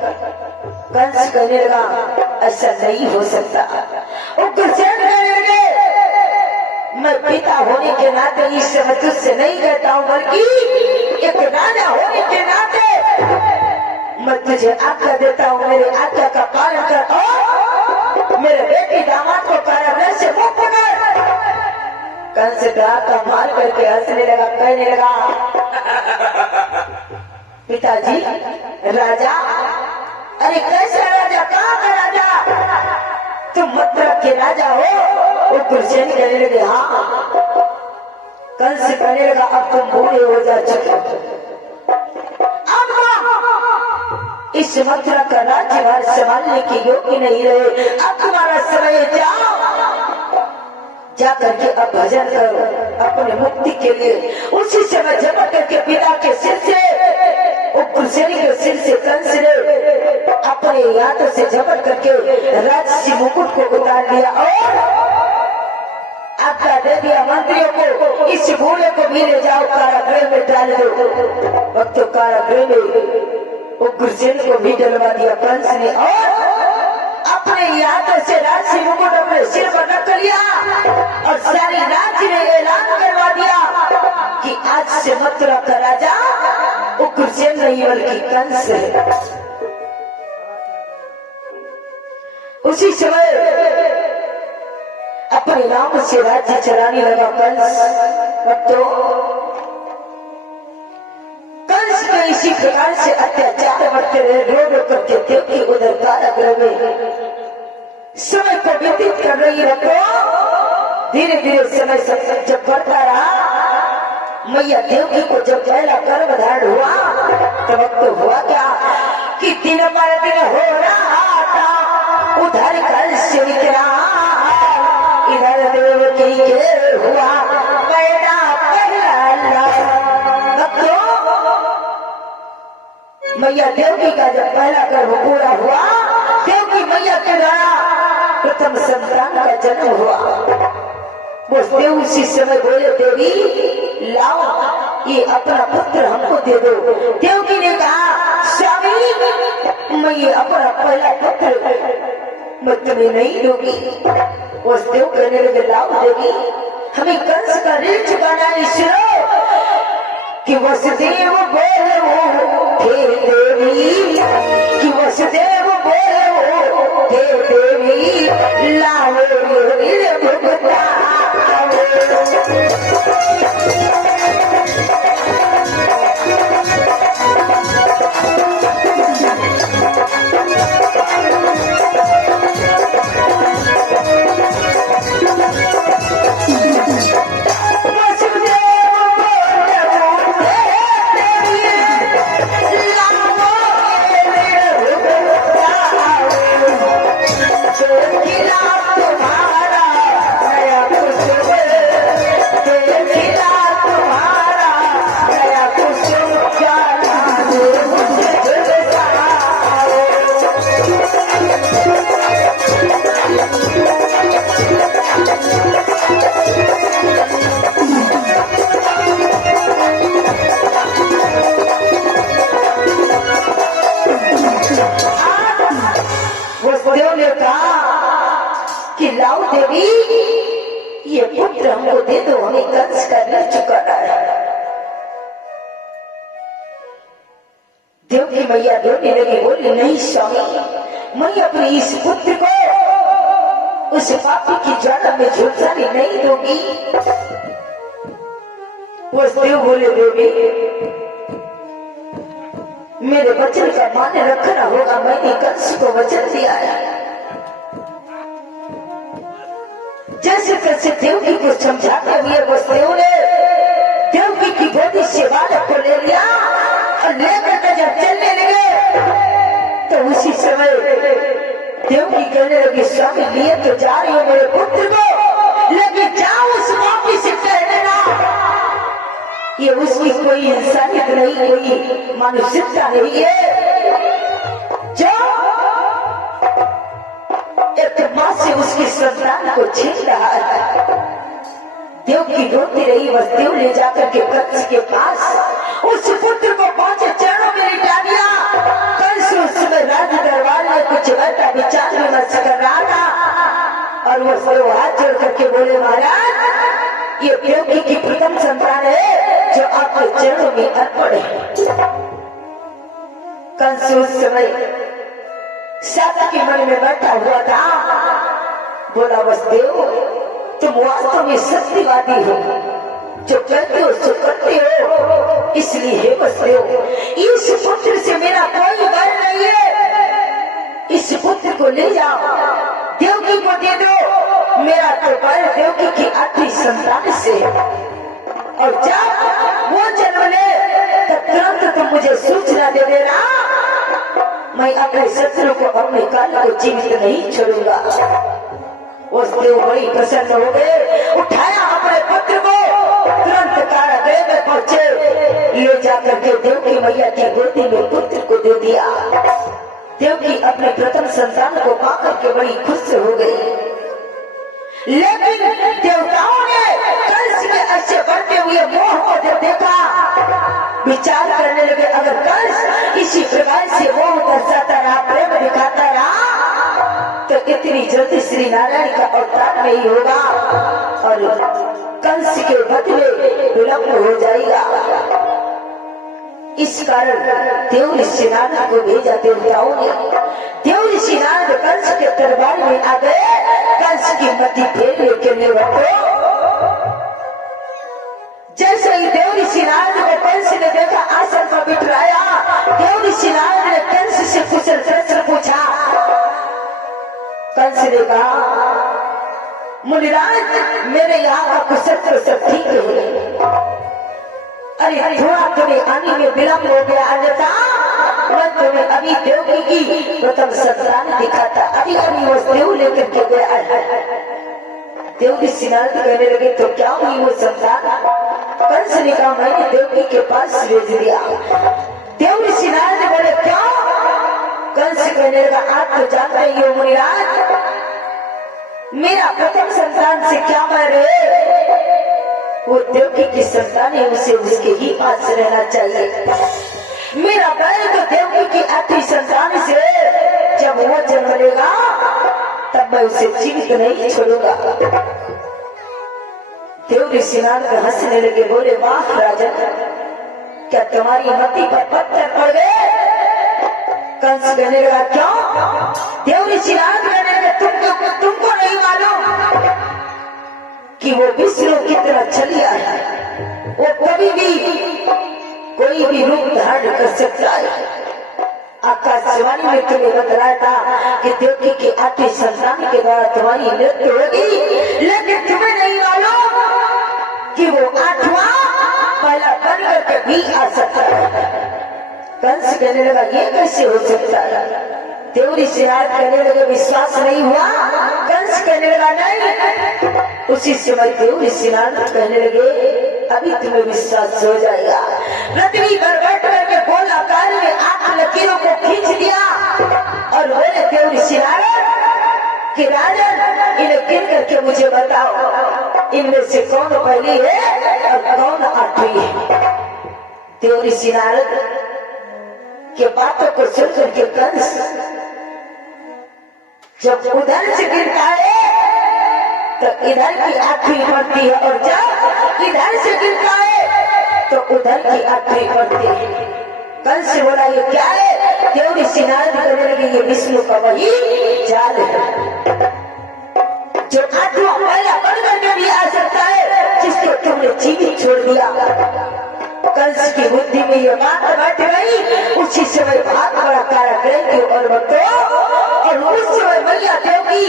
कंस कहने लगा ऐसा नहीं हो सकता। उग्रसेन कहने लगे मैं पिता होने के नाते इस समय तुझसे नहीं कहता हूँ, बल्कि एक राजा होने के नाते मैं तुझे आज्ञा देता हूँ मेरे आज्ञा का पालन कर और मेरे बेटी दामाद को कारागृह से मुक्त कर। कंस डराता मार करके हंसने लगा, कहने लगा पिताजी राजा, अरे कैसा राजा, कहाँ का राजा? तुम मथुरा के राजा हो? उग्रसेन कहने लगे हाँ। कंस कहने लगा अब तुम बूढ़े हो जा चुके, अब इस मथुरा का राज्यभार संभालने की योग्य नहीं रहे, अब तुम्हारा समय जाओ जा करके अब भजन करो अपने मुक्ति के लिए। उसी समय झपट करके पिता के सिर से उग्रसेन के सिर से कंस ने अपने हाथों से झपट करके राजसी मुकुट को उतार लिया और आज्ञा दे दिया मंत्रियों को इस बूढ़े को भी ले जाओ कारागृह में डाल दो। वक्त कारागृह में उग्रसेन को भी डलवा दिया कंस ने और अपने हाथों से राजसी मुकुट अपने सिर पर रख लिया और सारी राज्य में ऐलान करवा दिया कि आज से मथुरा का राजा उग्रसेन नहीं बल्कि कंस है। उसी समय अपने नाम से राज्य चलाने लगा कंस। तो कंस में इसी प्रकार से अत्याचार बढ़ते रहे, रो रो करके देवकी उधर कारागृह में समय को व्यतीत कर रही है। तो धीरे धीरे समय जब बढ़ता रहा, मैया देवकी को जब पहला गर्भ धारण हुआ तब तो हुआ क्या कि दिन पर दिन हो रहा था उधर कल से इधर देवकी के हुआ पैदा पहला। मैया देवकी का जब पहला गर्भ पूरा हुआ, देवकी मैया के द्वारा प्रथम संतान का जन्म हुआ। वो देव उसी समय बोले देवी लाओ ये अपना पुत्र हमको दे दो। देवकी ने कहा स्वामी मैं ये अपना पहला पुत्र मैं तुम्हें नहीं दूंगी। उस देव कहने लगे लाओ देवी हमें कंस का ऋण चुकाना है। सुनो कि वसुदेव बोलो हे देवी, कि वसुदेव बोलो हे देवी लाओ ऋण भुगता। ने कहा कि लाओ देवी, ये पुत्र हमको दे दो, हमें कंस का रह चुका है। देव की मैया रोने लगी, बोली नहीं स्वामी, मैं अपने इस पुत्र को उस पापी की ज्वाला में झुलसाने नहीं दूंगी। वो देव बोले देवी, मेरे वचन का मान रखना होगा, मैंने कंस को वचन दिया है। जैसे तैसे देवकी को समझाते हुए वसुदेव ने देवकी की गोदी से बालक को ले लिया और लेकर के जब चलने लगे तो उसी समय देवकी कहने लगी, स्वामी लिए तो जा रही हो मेरे पुत्र को, लेकिन जाओ उस पापी से कह देना ये उसकी कोई इंसानियत नहीं, कोई मानुषिकता नहीं है, जो एक मां से उसकी संतान को छीन रहा है। देव की रोती रही, वसुदेव ले जाकर के कंस के पास उस पुत्र को 5 चरणों में लिटा दिया। कंस उस समय राज दरबार में कुछ बैठा विचार विमर्श कर रहा था और वो हाथ जोड़ करके बोले, महाराज ये देवकी की प्रथम संतान है जो आपके चरणों में अर्पण है। कंस उस समय साता के मन में बैठा हुआ था, बोला वसुदेव तुम वास्तव में सत्यवादी हो, जो कहते हो सो करते हो, इसलिए हे वसुदेव इस पुत्र से मेरा कोई बैर नहीं है, इस पुत्र को ले जाओ, देवकी को दे दो, मेरा तो बैर देवकी की 8वीं संतान से, और जब वो जन्म ले तब तुरंत तुम मुझे सूचना दे देना, मैं अपने शत्रु को अपने काल को जीवित नहीं छोड़ूंगा। वसुदेव बड़ी प्रसन्न हो गए, उठाया अपने पुत्र को, तुरंत कारागृह में पहुंचे, ले जाकर के देवकी मैया की गोदी में पुत्र को दे दिया। देवकी अपने प्रथम संतान को पाकर के बड़ी खुश हो गई, लेकिन देवताओं ने कंस के अच्छे बढ़ते हुए मोह को जब देखा, विचार करने लगे अगर कंस इसी प्रकार से मोह दर्शाता रहा, प्रेम दिखाता रहा, तो इतनी जल्दी श्री नारायण का अवतार नहीं होगा और कंस के वध में विलंब हो जाएगा। इस कारण देव ऋषि नारद को भेजा देवताओं ने। देव ऋषि नारद कंस के दरबार में आ गए, कंस की मति फेरने के लिए बंटो। जैसे ही देव ऋषि नारद को कंस ने देखा आसन पर बिठलाया, देव ऋषि नारद ने कंस से कुशल प्रश्न पूछा। कंस ने कहा मुनिराज मेरे यहाँ का कुशल तो सब ठीक है, अरे थोड़ा तुम्हें आने में विलंब हो गया, अन्यथा मैं तुम्हें अभी देवकी की प्रथम संतान दिखाता, अभी अभी वो देव लेकर के गया। देव ऋषि नारद कहने लगे तो क्या हुई वो संतान? कंस ने कहा मैंने देवकी के पास भेज दिया। देव ऋषि नारद बोले क्या? कंस कहने लगा आप तो जानते ही हो मुनिराज, मेरा प्रथम संतान से क्या मैं रहे, वो देवकी की संतान है, उसे उसके ही पास रहना चाहिए। मेरा बैल तो देवकी की 8वीं संतान से, जब वो जन्म लेगा तब मैं उसे जीवित नहीं छोड़ूंगा। देव ऋषि नारद हंसने लगे, बोले वाह राजन, क्या तुम्हारी मति पर पत्थर पड़ गए? कंस कहने लगा क्यों? देव ऋषि नारद कहने लगे तुमको नहीं मालूम कि वो विष्णु कितना छलिया है, वो कभी भी कोई भी रूप धारण कर सकता है। आकाशवाणी में तुम्हें बतलाया था कि देवकी की 8वीं संतान के द्वारा तुम्हारी मृत्यु होगी, लेकिन तुम्हें नहीं मालूम कि वो 8वां पहला बन करके भी आ सकता है। कंस कहने लगा ये कैसे हो सकता है? देव ऋषि नारद कहने लगे विश्वास नहीं हुआ? कंस कहने लगा नहीं। उसी समय देव ऋषि नारद कहने लगे अभी तुम्हें विश्वास हो जाएगा। पृथ्वी पर बैठ करके गोल आकार में 8 लकीरों को खींच दिया और बोले देव ऋषि नारद कि राजन इन्हें गिन करके मुझे बताओ, इनमें से कौन पहली है और कौन 8वीं है। देव ऋषि नारद के बातों को सुन करके कंस जब उधर से गिरता है तो इधर की आखिरी पड़ती है, और जब इधर से गिरता है तो उधर की आखिरी पड़ती है। कल से बोला ये क्या है? देवरी सिनार करने लगी, ये विष्णु का वही जाल है जो आत्मा पहला बनकर के भी आ सकता है, जिसको तुमने जीवित छोड़ दिया। कंस की बुद्धि में ये बात बैठ गई। उसी समय बहुत बड़ा कारागृह की और और उस समय मैया देवकी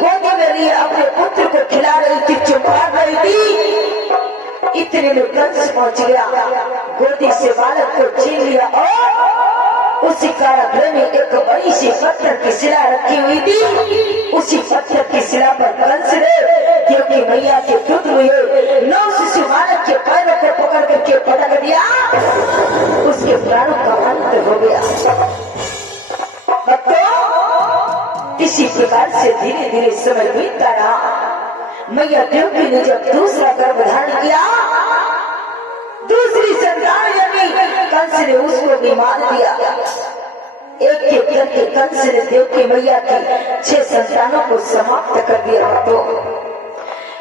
गोदी में लिए अपने पुत्र को खिला रही थी, चुपा रही थी। इतने में कंस पहुंच गया, गोदी से बालक को छीन लिया और उसी कारागृह में एक बड़ी सी पत्थर की शिला रखी हुई थी। उसी पत्थर की शिला पर कंस ने देवकी मैया के दूध हुए 9 शिशु बालक के पैरों को पकड़ करके पटक दिया। उसके प्राणों का अंत हो गया। इसी प्रकार से धीरे धीरे समय बीतता रहा। मैया देवकी ने जब दूसरा गर्भ धारण किया, दूसरी संतान यानी कंस ने उसको भी मार दिया। एक एक करके कंस ने देवकी मैया की 6 संतानों को समाप्त कर दिया। तो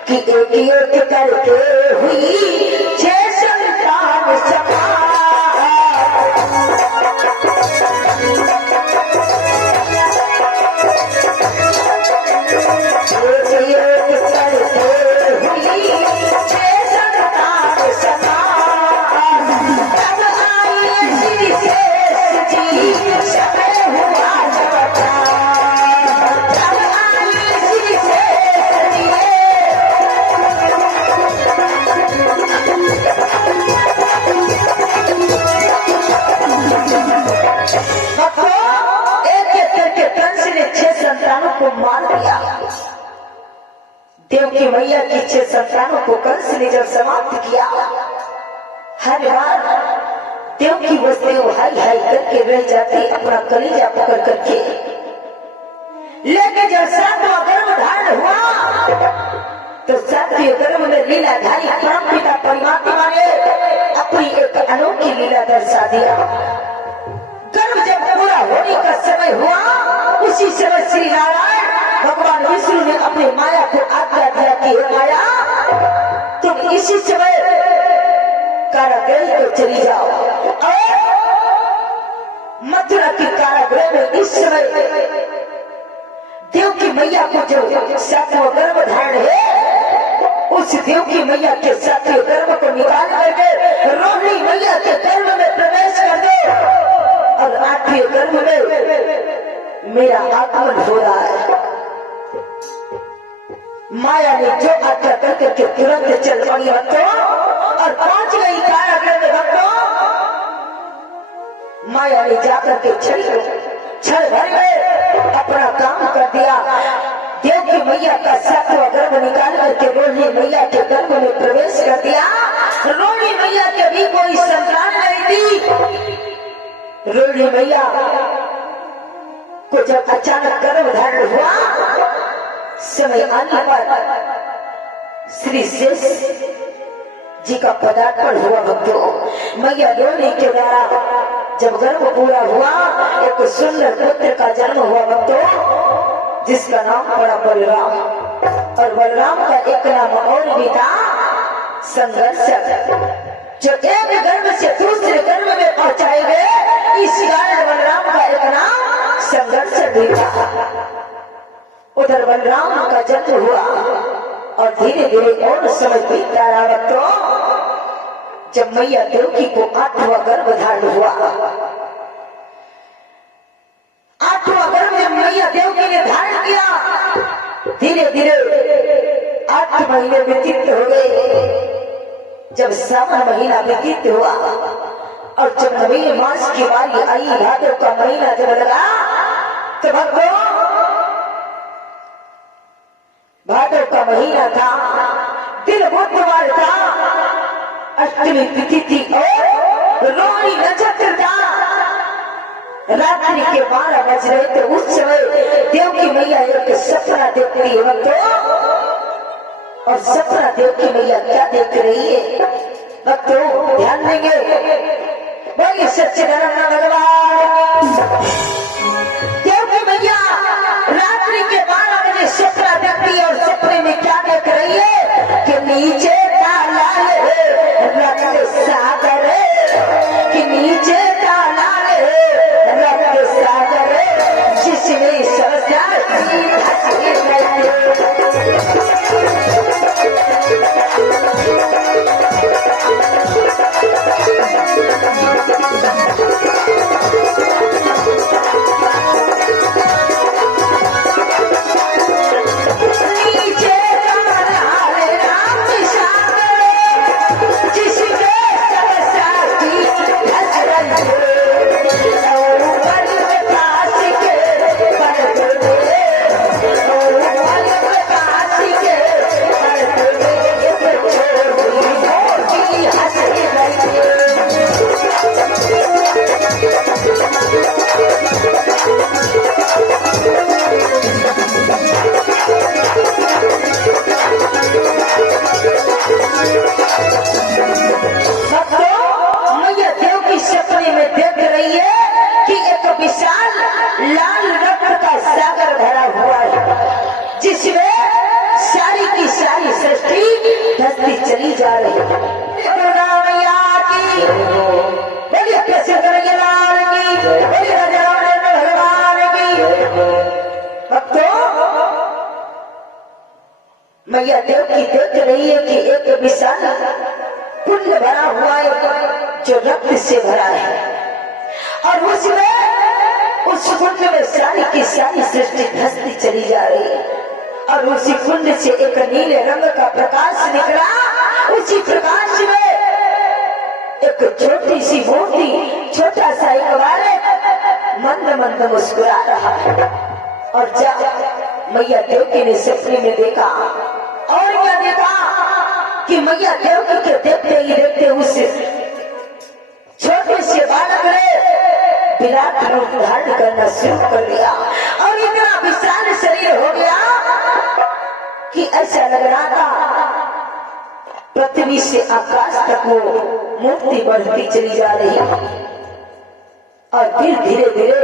कि एक एक करके हुई 6 संतान समाप्त। को मार दिया। देवकी मैया की 6 संतानों को कंस ने जब समाप्त किया, हर बार देवकी वसुदेव हाई हाई करके रह जाती अपना कलीजा पकड़ करके। लेकिन जब 7वां गर्भ धारण हुआ तो 7वें गर्भ में लीलाधारी परम पिता परमात्मा ने अपनी एक अनोखी लीला दर्शा दिया। गर्भ जब पूरा होने का समय हुआ, उसी समय श्री नारायण भगवान विष्णु ने अपनी माया को आज्ञा दिया कि हे माया, तुम इसी समय कारागृह को चली जाओ और मथुरा की कारागृह में इस समय देवकी मैया को जो 7वां गर्भ धारण है, उस देवकी मैया के 7वें गर्भ को निकाल करके रोहिणी मैया के गर्भ में प्रवेश कर दो और 8वें गर्भ में मेरा आगमन हो रहा है। माया ने जो आज्ञा करके तुरंत चल पड़ी भक्तों और पहुंच गई कारागृह में। भक्तों, माया ने जाकर के छल भर में अपना काम कर दिया। देवकी मैया का 7वां गर्भ निकाल करके रोहिणी मैया के गर्भ में प्रवेश कर दिया। रोहिणी मैया के भी कोई संतान नहीं थी। रोहिणी मैया को जब अचानक गर्भ धारण हुआ, समय आने पर श्री शेष जी का पदार्पण हुआ। भक्तों, मैया रोहिणी के द्वारा जब गर्भ पूरा हुआ, एक सुंदर पुत्र का जन्म हुआ भक्तों, जिसका नाम पड़ा बलराम। और बलराम का एक नाम और भी था, संघर्षक। जो एक गर्भ से दूसरे गर्भ में पहुंचाए गए, इस कारण बलराम का एक नाम संघर्षक भी था। उधर बलराम का जन्म हुआ और धीरे धीरे और समय बीतता रहा। भक्तों, जब मैया देवकी को 8वां गर्भ धारण हुआ, 8वां गर्भ जब मैया देवकी ने धारण किया, धीरे धीरे 8 महीने व्यतीत हो गए। जब 7वां महीना व्यतीत हुआ और जब 9वें मास की बारी आई, भादव का महीना जब लगा, तो भक्तों भादव का महीना था, दिन बुधवार था, अष्टमी तिथि थी और रोहिणी नक्षत्र था। रात्रि के 12 बज रहे थे। उस समय देवकी मैया एक सपना देखती है भक्तों, और सपना देवकी मैया क्या देख रही है भक्तों, ध्यान देंगे। बोलिए सच्चिदानंद भगवान। देवकी मैया रात रात्रि के 12 बजे सपना देखती है और सपने में क्या देख रही है कि नीचे ताला है रक्त सागर है, कि नीचे ताला है रक्त सागर है, जिसमें सरदार की हंसी चली जा रही है। दुर्गा मैया की बोलिए, कैसे करेंगे लाल की बोलिए, भगवान की। अब तो मैया देव की देख रही है कि एक विशाल कुंड भरा हुआ है जो रक्त से भरा है, और उसमें उस कुंड में सारी की सारी सृष्टि धसती चली जा रही है, और उसी कुंड से एक नीले रंग का प्रकाश निकला। उसी प्रकाश में एक छोटी सी मूर्ति, छोटा सा एक बालक मंद मंद मुस्कुरा रहा है। और जब मैया देवकी ने सपने में देखा, और क्या देखा कि मैया देवकी के देखते ही देखते उस छोटे से बालक ने विराट रूप धारण करना शुरू कर दिया, और इतना विशाल शरीर हो गया कि ऐसा लग रहा था पृथ्वी से आकाश तक वो मूर्ति बढ़ती चली जा रही है। और फिर धीरे धीरे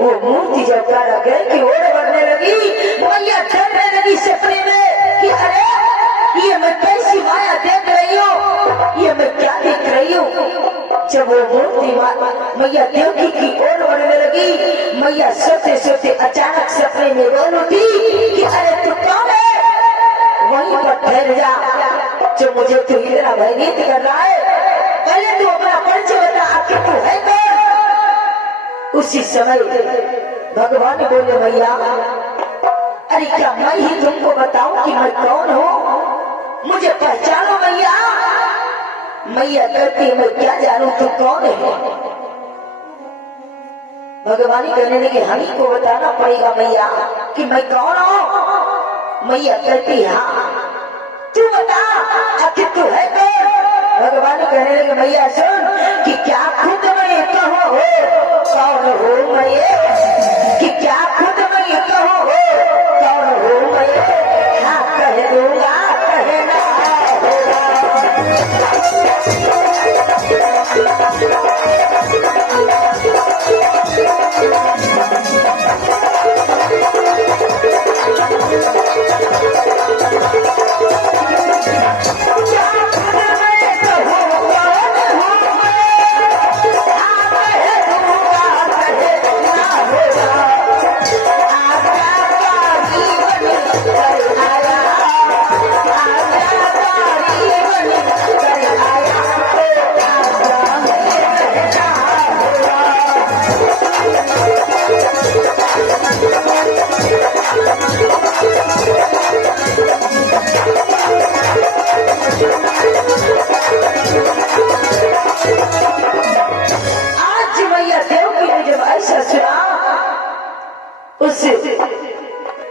वो मूर्ति जब कारागृह की ओर बढ़ने लगी, मैया डरने लगी सपने में कि अरे ये मैं कैसी माया देख रही हूँ, ये मैं क्या देख रही हूँ। जब वो मूर्ति मैया देवकी की ओर बढ़ने लगी, मैया सोते सोते अचानक सपने में बोल उठी कि अरे तू कौन है, वहीं पर ठहर जा, जो मुझे तू इतना भयभीत कर रहा है, पहले तू अपना परिचय बता, आखिर तू है कौन। उसी समय भगवान बोले, मैया अरे क्या मैं ही तुमको बताऊं कि मैं कौन हूँ, मुझे पहचानो मैया। मैया कहती मैं क्या जानू तू कौन है। भगवान कहने लगे हमी को बताना पड़ेगा मैया कि मैं कौन हूँ। मैया कहती हाँ तू बता, आखिर तू है कौन। भगवान कहने लगे मैया सुन कि क्या खुद मैं कहो हो कौन हो मैं, कि क्या खुद मैं कहो हो कौन हो मैं, हाँ कह दूंगा कहना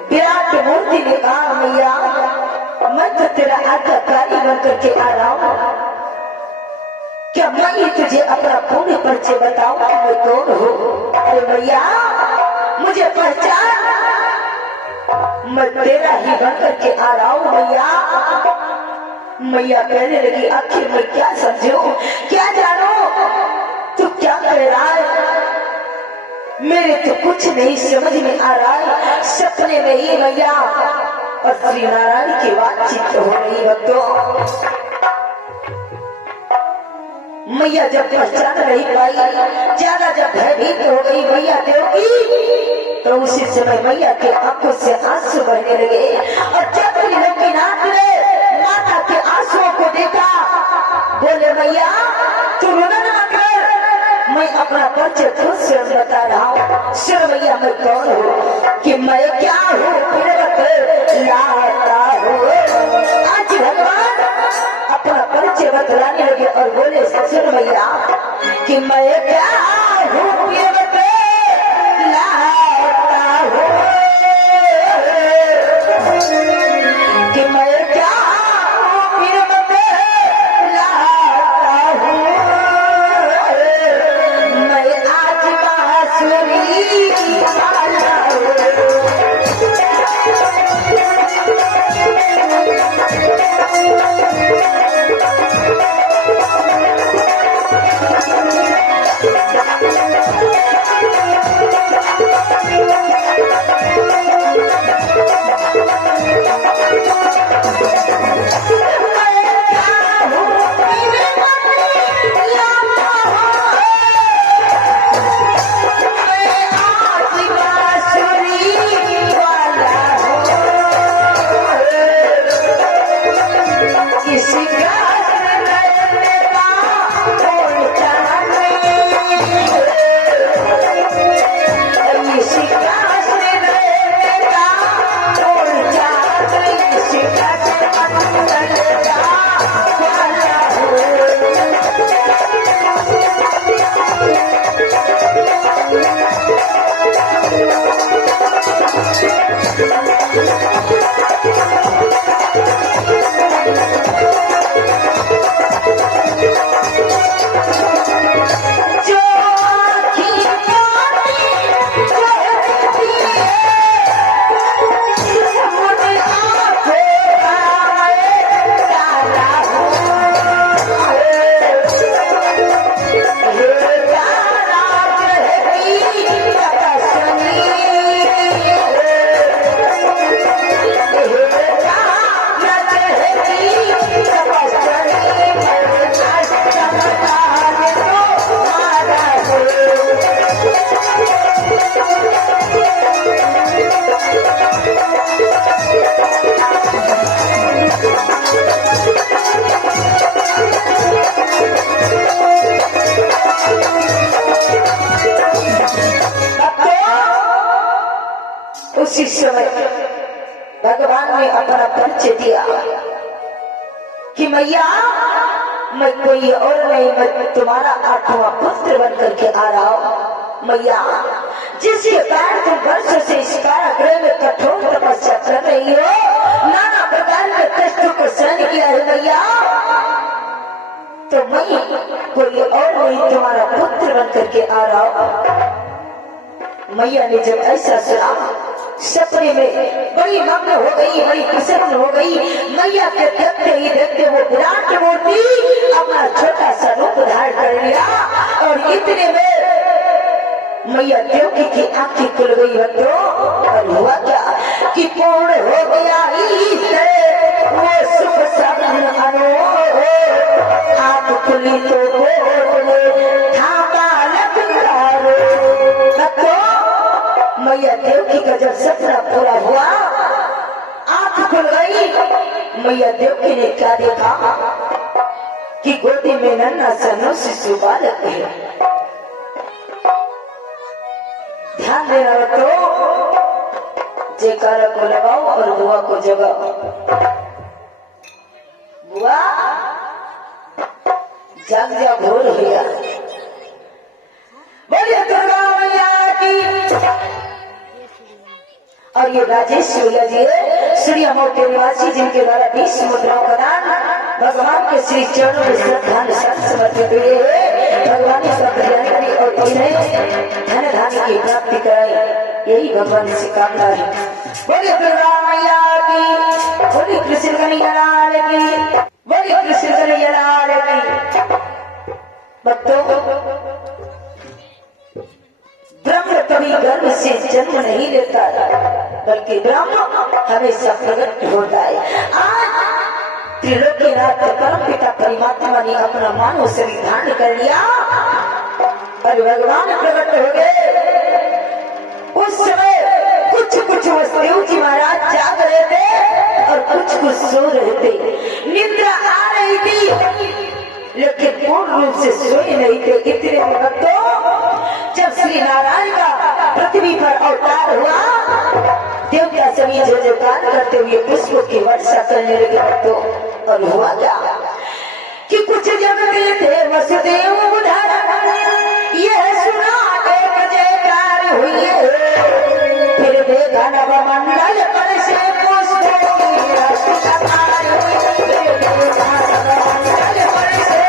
विराट मूर्ति ने कहा मैया मैं तो तेरा आज्ञाकारी बनकर के आ रहा हूँ, क्या मैं ही तुझे अपना पूर्ण परिचय बताऊं कि मैं कौन हूँ। अरे मैया मुझे पहचान, मैं तेरा ही बनकर के आ रहा हूँ मैया। मैया कहने लगी आखिर मैं क्या समझूं, क्या जानू, तू क्या कह रहा है। मेरे तो कुछ नहीं समझ में आ रहा है। सपने में ही मैया और श्री नारायण की बातचीत हो रही भक्तों। मैया जब पहचान नहीं पाई, ज्यादा जब भयभीत हो गई मैया देवकी, तो उसी समय मैया के आंखों से आंसू बहने लगे। और जब त्रिलोकीनाथ ने माता के आंसुओं को देखा, बोले मैया तू रोना ना कर, मैं अपना परिचय खुद से बता रहा हूँ। सुन मैया मैं कौन हूँ, कि मैं क्या हूँ, लाता हूँ। आज भगवान अपना परिचय बतलाने लगे और बोले सुन मैया कि मैं क्या हूँ, लाता हूँ, कि मैं क्या उसी समय भगवान ने अपना परिचय दिया कि मैया मैं कोई और नहीं, मैं तुम्हारा 8वां पुत्र बन करके आ रहा हूँ। मैया जिसके कारण तुम वर्षों से इस कारागृह में कठोर तपस्या कर रही हो, नाना प्रकार के कष्टों को सहन किया है मैया, तो मैं कोई और नहीं तुम्हारा पुत्र बन करके आ रहा हूँ। मैया ने जब ऐसा सुना, सपने में बड़ी मग्न हो गई, बड़ी प्रसन्न हो गई। मैया के देखते ही देखते वो विराट मूर्ति अपना छोटा सा रूप धारण कर लिया और इतने में मैया देवकी की आंखें खुल गई बच्चों। और हुआ क्या कि पूर्ण हो गया वो सुख साधन आंख खुली तो मैया देवकी का जब सपना पूरा हुआ, आंख खुल गई। मैया देवकी ने क्या देखा कि गोदी में नन्हा सा शिशु बालक है। ध्यान देना तो जयकारा को लगाओ और बुआ को जगाओ। बुआ जग जा भोर हो गया। बोलिए दुर्गा मैया की। और ये राजेश सूर्या जी सूर्या मोड़ के निवासी, जिनके द्वारा 20 मुद्राओं का दान भगवान के श्री चरणों में श्रद्धांजलि समर्पित हुए है। भगवान ने सब जानकारी और इन्हें धन धान्य की प्राप्ति कराई, यही भगवान से कामना है। बोलिए दुर्गा मैया की, बोलिए कृष्ण कन्हैया लाल की, बोलिए कृष्ण कन्हैया लाल की। भक्तों ब्रह्म कभी गर्भ से जन्म नहीं लेता, बल्कि ब्रह्म हमेशा प्रकट होता है। आज त्रिलोकीनाथ परम पिता परमात्मा ने अपना मानव शरीर धारण कर लिया और भगवान प्रकट हो गए। उस समय कुछ वसुदेव जी महाराज जाग रहे थे और कुछ सो रहे थे। निद्रा आ रही थी लेकिन पूर्ण रूप से सोए नहीं थे। इतने में भक्तों, जब श्री नारायण का पृथ्वी पर अवतार हुआ, देवता सभी जय जयकार करते हुए पुष्पों की वर्षा करने लगे भक्तों। और हुआ क्या कि कुछ जगते थे वसुदेव उधर, यह सुना एक जयकार हुई, फिर देखा नवमंडल पर से पुष्पों की वर्षा हुई, फिर देखा नवमंडल पर से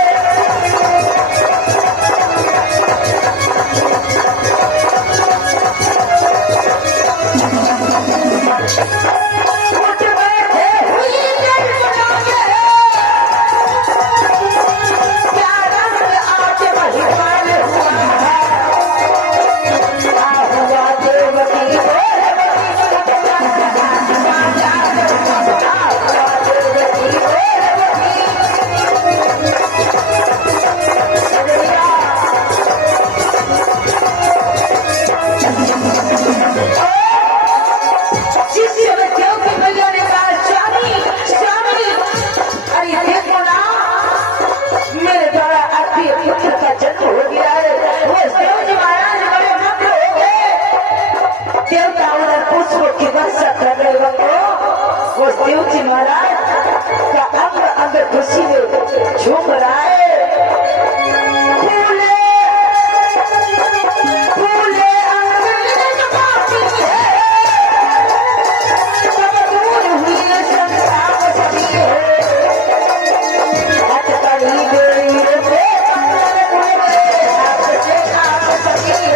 खुशी में झूम रहा है। फूले सब दूर हुई संताप सभी है, हथकड़ी देवी से आप सभी है।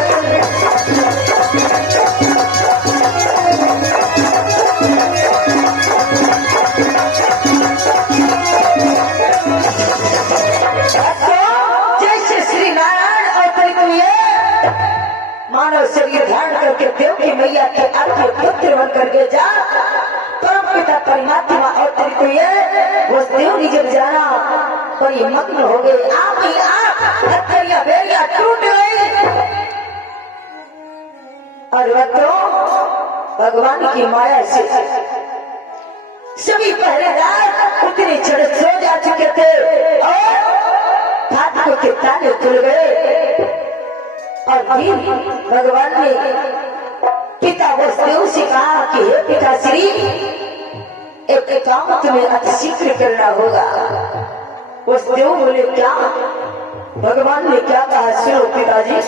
मानव शरीर धारण करके देव की मैया के आगे पुत्र बन करके जा, परम पिता परमात्मा और वो देव ने जब जाना तो ये मग्न हो गए। आप ही आप हथकड़ियां बेड़ियां टूट गई और भगवान की माया से सभी पहरेदार उतने चढ़ सो जा चुके थे और फाटकों के ताले खुल गए। और फिर भगवान ने पिता वसुदेव से कहा कि हे पिताश्री, एक काम तुम्हें अतिशीघ्र करना होगा। वसुदेव बोले क्या? भगवान ने क्या कहा सुनो पिताजी,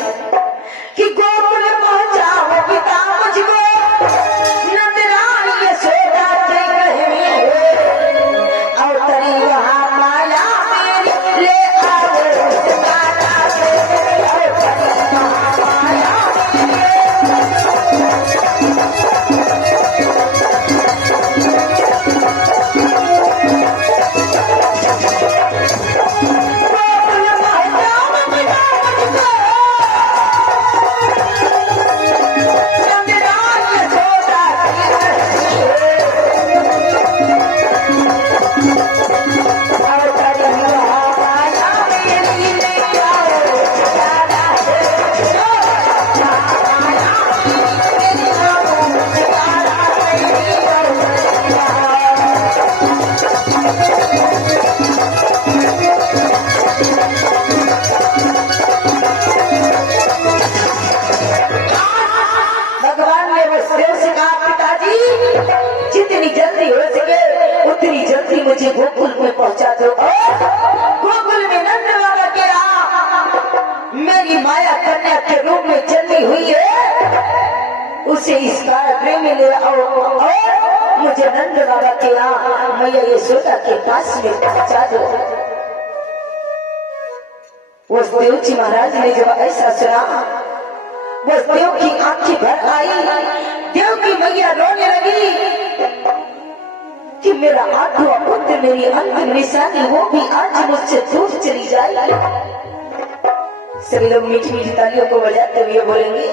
कि गोकुल पहुंचाओ पिता मुझको, नंदरानी यशोदा के कहने और तरी वहां माया मेरी ले आओ मुझे गोकुल में पहुंचा दो। गोकुल में नंद बाबा के मेरी माया कन्या के रूप में चली हुई है, उसे इस कार्यक्रम में ले आओ और मुझे नंद बाबा के यहाँ मैया यशोदा के पास में पहुंचा दो। वसुदेव जी महाराज ने जब ऐसा सुना, वसुदेव की आंखें भर आई। देव की मैया रोने लगी कि मेरा आठवां पुत्र, मेरी अंतिम निशानी, वो भी आज मुझसे दूर चली जाएगी। सभी लोग मीठी मीठी तालियों को बजाते हुए बोलेंगे,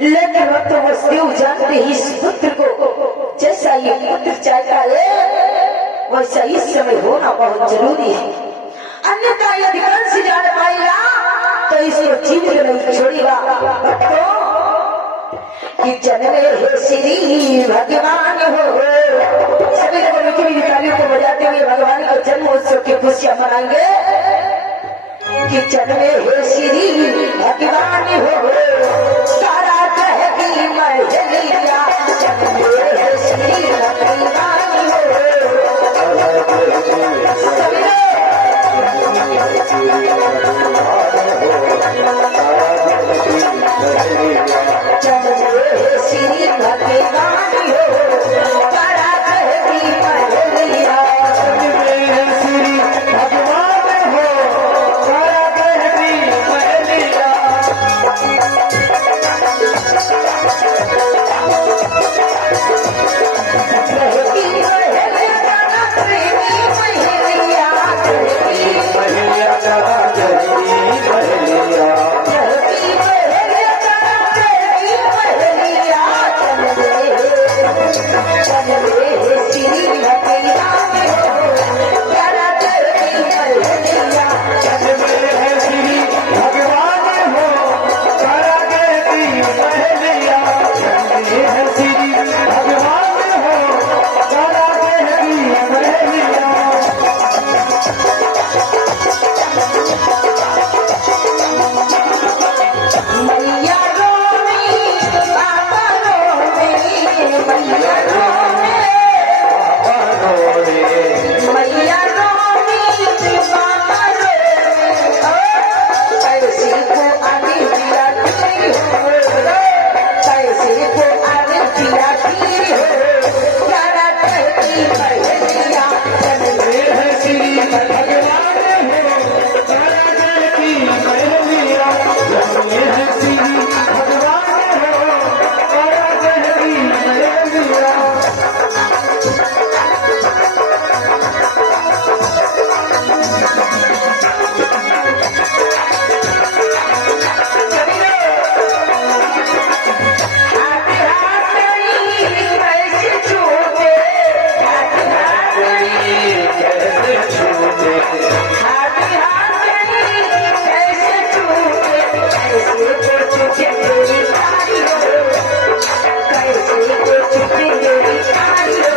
लेकिन वह तो वसुदेव जानते ही इस पुत्र को जैसा ये पुत्र चाहता है वैसा इस समय होना बहुत जरूरी है, अन्यथा यदि कंस जान पाएगा तो इसको जीवित नहीं छोड़ेगा। भक्तों कि जन्मे हो श्री भगवान हो, सभी लोग मीठी मीठी तालियों को बजाते हुए भगवान के जन्मोत्सव की खुशियां मनाएंगे कि जन्मे हो श्री भगवान हो, सारा कहती महलिया जन्मे हो श्री भगवान हो। सभी श्री भगवान हो, तारा कहती महलिया श्री भगवान हो, तारा कहती महलिया। कहती महलिया प्रेमी महलिया, कहती महलिया तारा कहती महलिया। कहती महलिया प्रेमी महलिया, चले श्री भगवान हो, तारा कहती महलिया। जन्मे श्री भगवान हो, तारा कहती महलिया। जन्मे श्री भगवान हो, तारा कहती महलिया। मैया रोमी बाबा रोमी, मैया रोमी मैया रोमी बाबा रोमी, कैसे को आने दिया तेरी हो, कैसे को आने दिया तेरी हो, तारा कहती महलिया जन्मे श्री भगवान हो, तारा कहती महलिया। जन्मे श्री भगवान हो, तारा कहती महलिया। हाथ हाथ कैसे छूटे, हाथ हाथ कैसे छूटे, हाथ हाथ कैसे छूटे, कैसे को छूटे मेरी तारी हो, कैसे को छूटे मेरी तारी हो,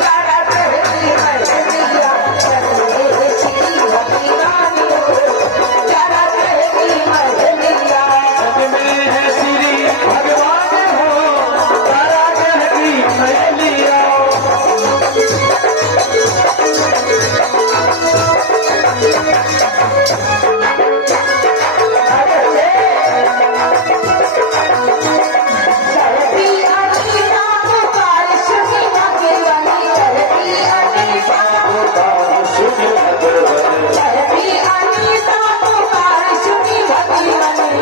तारा कहती महलिया जन्मे श्री भगवान हो, तारा कहती महलिया। जन्मे श्री भगवान हो, तारा कहती महलिया। चलती अनीता पुकार सुनी भगवानी, चलती अनीता, सुनि भगवान, चलती अनीता पुकार सुनी भगवानी,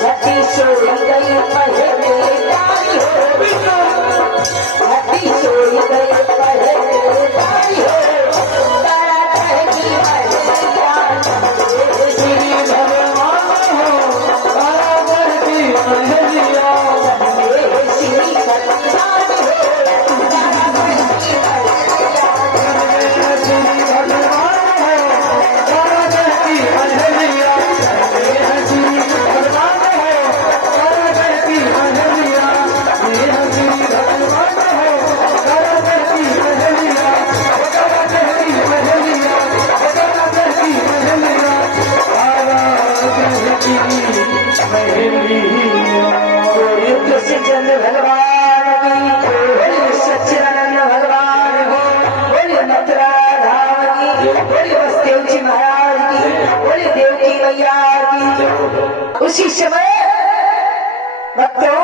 झटी सोई गई पहले तारी हो, झटी सोई गई पहले तारी हो, तारा कहती महलिया जन्मे श्री भगवान हो, तारा कहती महलिया। जन्मे श्री भगवान हो, तारा कहती महलिया। श्री भगवान हो, तारा कहती महलिया। श्री भगवान हो, तारा कहती महलिया। श्री भगवान हो, तारा कहती महलिया। तारा कहती महलिया, तारा कहती महलिया। तारा कहती महलिया। बोलिए कृष्ण भगवान की, बोलिए सच्चिदानंद भगवान को, बोलिए मथुरा धाम की, बोलिए वसुदेव जी महाराज की, बोलिए देवकी मैया की। उसी समय भक्तों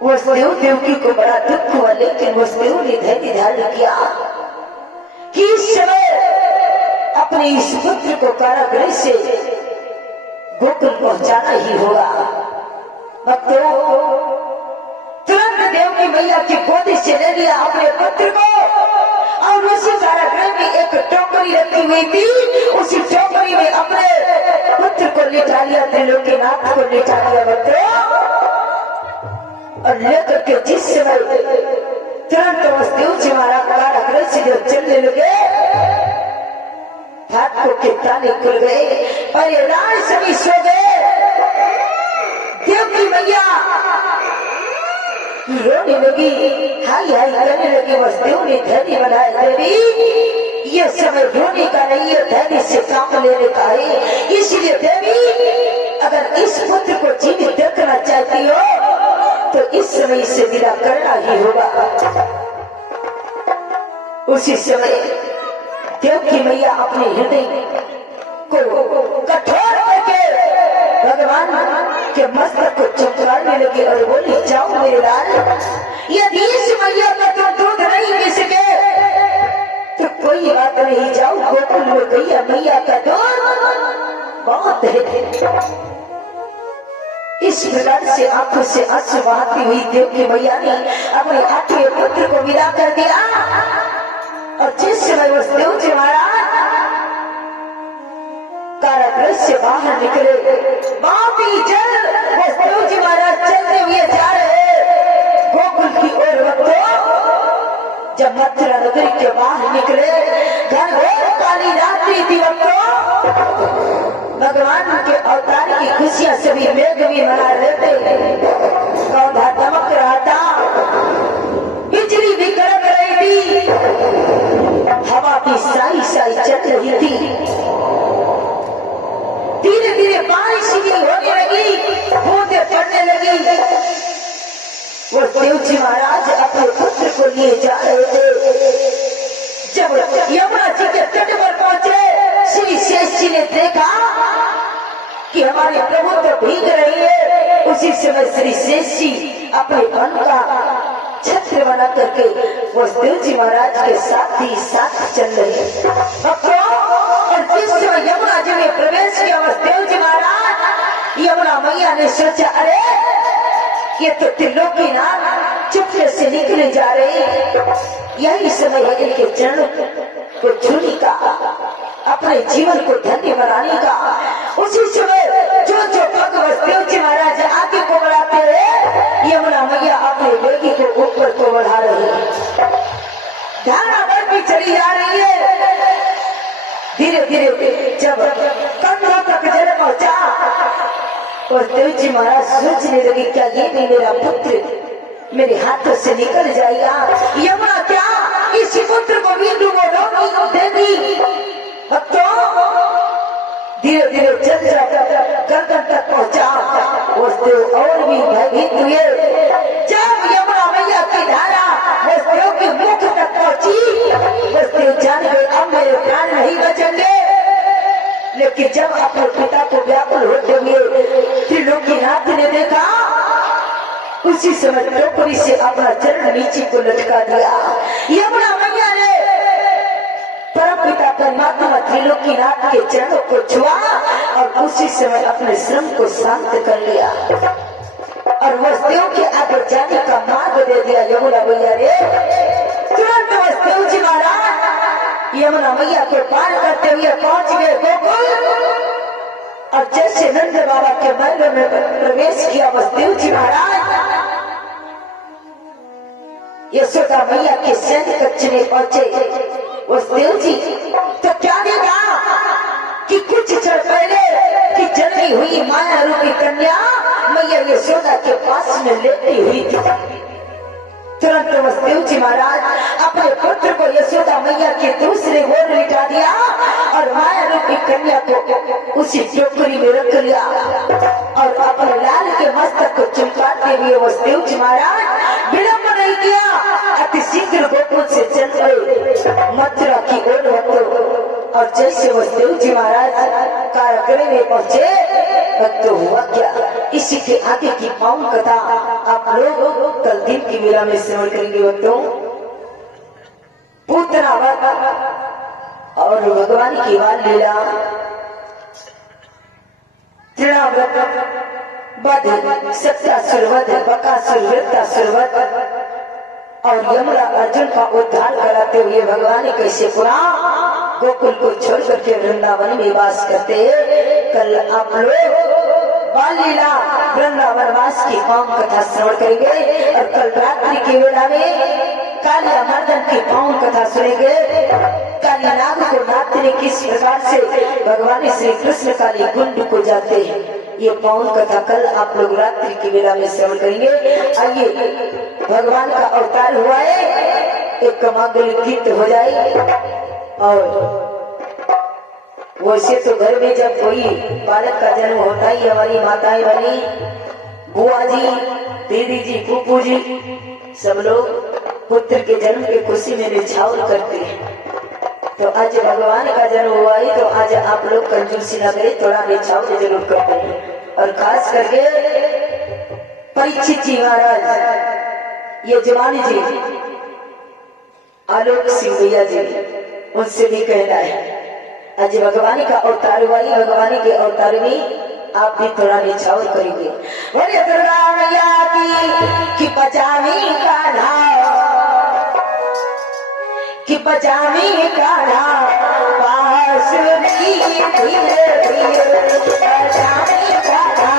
वसुदेव देवकी को बड़ा दुख हुआ, लेकिन वसुदेव ने धैर्य धारण किया कि इस समय अपने इस पुत्र को कारागृह से गोकुल पहुंचाना ही होगा। भक्तों तुरंत देवकी मैया की गोदी से ले लिया अपने पुत्र को और उसी कारागृह में एक टोकरी रखी हुई थी। उसी टोकरी में अपने पुत्र को लिटा लिया, त्रिलोकीनाथ को लिटा लिया बच्चों, और लेकर के जिस समय तुरंत वसुदेव जी महाराज कारागृह से जब चलने लगे, फाटकों के ताले खुल गए और ये राज सभी सो गए। देवकी मैया रोने लगी, हाय हाय करने लगी। वसुदेव ने धैर्य बनाया, देवी ये समय रोने का नहीं है, धैर्य से काम लेने का है। इसलिए देवी अगर इस पुत्र को जीवित देखना चाहती हो तो इस समय से विदा करना ही होगा। उसी समय देवकी मैया अपने हृदय को कठोर करके भगवान के मस्तक को चमकाने लगे और बोली, जाओ मेरे लाल, यदि इस मैया का तो दूध नहीं मिल सके तो कोई बात नहीं, जाओ गोकुल में गैया मैया का दूध बहुत है। इस प्रकार से आंखों से आंसू बहाती हुई देवकी मैया ने अपने आठवें पुत्र को विदा कर दिया। और जिस समय वसुदेव जी महाराज कारागृह से बाहर निकले, बापी जल वसुदेव जी महाराज चलते हुए जा रहे गोकुल की ओर। जब मथुरा नगरी के बाहर निकले, घनघोर काली रात्रि थी। भगवान के अवतार की खुशियां सभी मेघ भी मना लेते, पौधा दमक रहा था, बिजली भी कड़क रही थी, हवा भी साई साई चल रही थी। धीरे धीरे बारिश भी होने लगी, बूंदें पड़ने लगी। वो देव जी महाराज अपने पुत्र को लिए जा रहे थे। जब यमुना जी के तट पर पहुंचे, श्री शेष जी ने देखा कि हमारे प्रभु तो भीग रही है। उसी समय श्री शेष जी अपने वन का छत्र बना करके वसुदेव जी महाराज के साथ ही साथ चल रहे। और जिस समय यमुना जी में प्रवेश किया वसुदेव जी महाराज, यमुना मैया ने सोचा, अरे ये तो त्रिलोकीनाथ चुपके से निकले जा रहे, यही समय है इनके चरणों को छूने का, अपने जीवन को धन्य बनाने का। उसी समय जो जो भक्त वसुदेव जी महाराज आगे को बढ़ाते हैं, यमुना मैया अपने बेटी को ऊपर को बढ़ा रही है, धारा बढ़ती चली जा रही है। धीरे धीरे जब कंधों तक जल पहुंचा और देव जी महाराज सोचने लगे, क्या ये भी मेरा पुत्र मेरे हाथों से निकल जाएगा? यमुना क्या इस पुत्र को भी डूबो देगी? तो धीरे धीरे चल गर्दन तक पहुंचा। वसुदेव और भी भयभीत हुए। जब यमुना मैया की धारा वसुदेव के मुख तक पहुंची, वसुदेव जान गए अब मेरे प्राण नहीं बचेंगे। लेकिन जब अपने पिता को व्याकुल होते हुए त्रिलोकीनाथ ने देखा, उसी समय टोकरी से अपना चरण नीचे को लटका दिया। यमुना मैया ने परम पिता परमात्मा त्रिलोकीनाथ के चरणों को छुआ और उसी समय अपने श्रम को शांत कर लिया और वसुदेव के आगे जाने का मार्ग दे दिया। यमुना मैया ने तुरंत वसुदेव जी महाराज यमुना मैया को पार करते हुए पहुंच गए गोकुल। और जैसे नंद बाबा के मंदिर में प्रवेश किया वसुदेव जी महाराज, यशोदा मैया के सैन्य कक्ष में पहुंचे वसुदेव जी, तो क्या देखा कि कुछ क्षण पहले की जन्मी हुई माया रूपी कन्या मैया यशोदा के पास में लेटी हुई थी। तुरंत वसुदेव जी महाराज अपने पुत्र को यशोदा मैया के दूसरे ओर लिटा दिया और माया रूपी कन्या को उसी टोकरी में रख लिया और अपने लाल के मस्तक को चमकाते हुए वसुदेव जी महाराज विलंब नहीं किया, अति शीघ्र गोकुल से चल गए मथुरा की ओर। और जैसे वसुदेव जी महाराज कारागृह में पहुंचे तो हुआ क्या, इसी के आगे की पावन कथा आप लोग कल दिन की मेला में श्रवण करेंगे। बच्चों, पूतनावत और भगवान की बाल लीला, तृणाव्रत, बध, सत्यासुर वध, बकासुर, वृत्तासुर वध, और यमुना अर्जुन का उद्धार कराते हुए भगवान कैसे पुरा गोकुल को छोड़ करके वृंदावन में वास करते। कल आप लोग बाल लीला वृंदावन वास की पावन कथा श्रवण करेंगे और कल रात्रि के वेला में कालिया मर्दन की पावन कथा सुनेंगे। काली नाग को नाचने किस प्रकार से भगवान श्री कृष्ण काली कुंड को जाते हैं, ये पावन कथा कल आप लोग रात्रि की वेला में श्रवण करेंगे। आइए, भगवान का अवतार हुआ है, एक मांगलिक गीत हो जाए। और वैसे तो घर में जब कोई बालक का जन्म होता ही हमारी माताएं वाली बुआ जी, दीदी जी, फूफू जी सब लोग पुत्र के जन्म के खुशी में निछावर करते हैं। तो आज भगवान का जन्म हुआ ही तो आज आप लोग कंजूसी न करें, थोड़ा निछावर जरूर करते हैं। और खास करके परीक्षित जी महाराज, ये जवानी जी, आलोक सिंह भैया जी, उनसे भी कहना है आज भगवान का अवतार हुआ ही, भगवान के अवतार में आप भी थोड़ा निछावर करेंगे। बोले दुर्गा मैया की पचावी कान्हा, कि पचावी कान्हा बांसुरी धीरे धीरे, पचावी कान्हा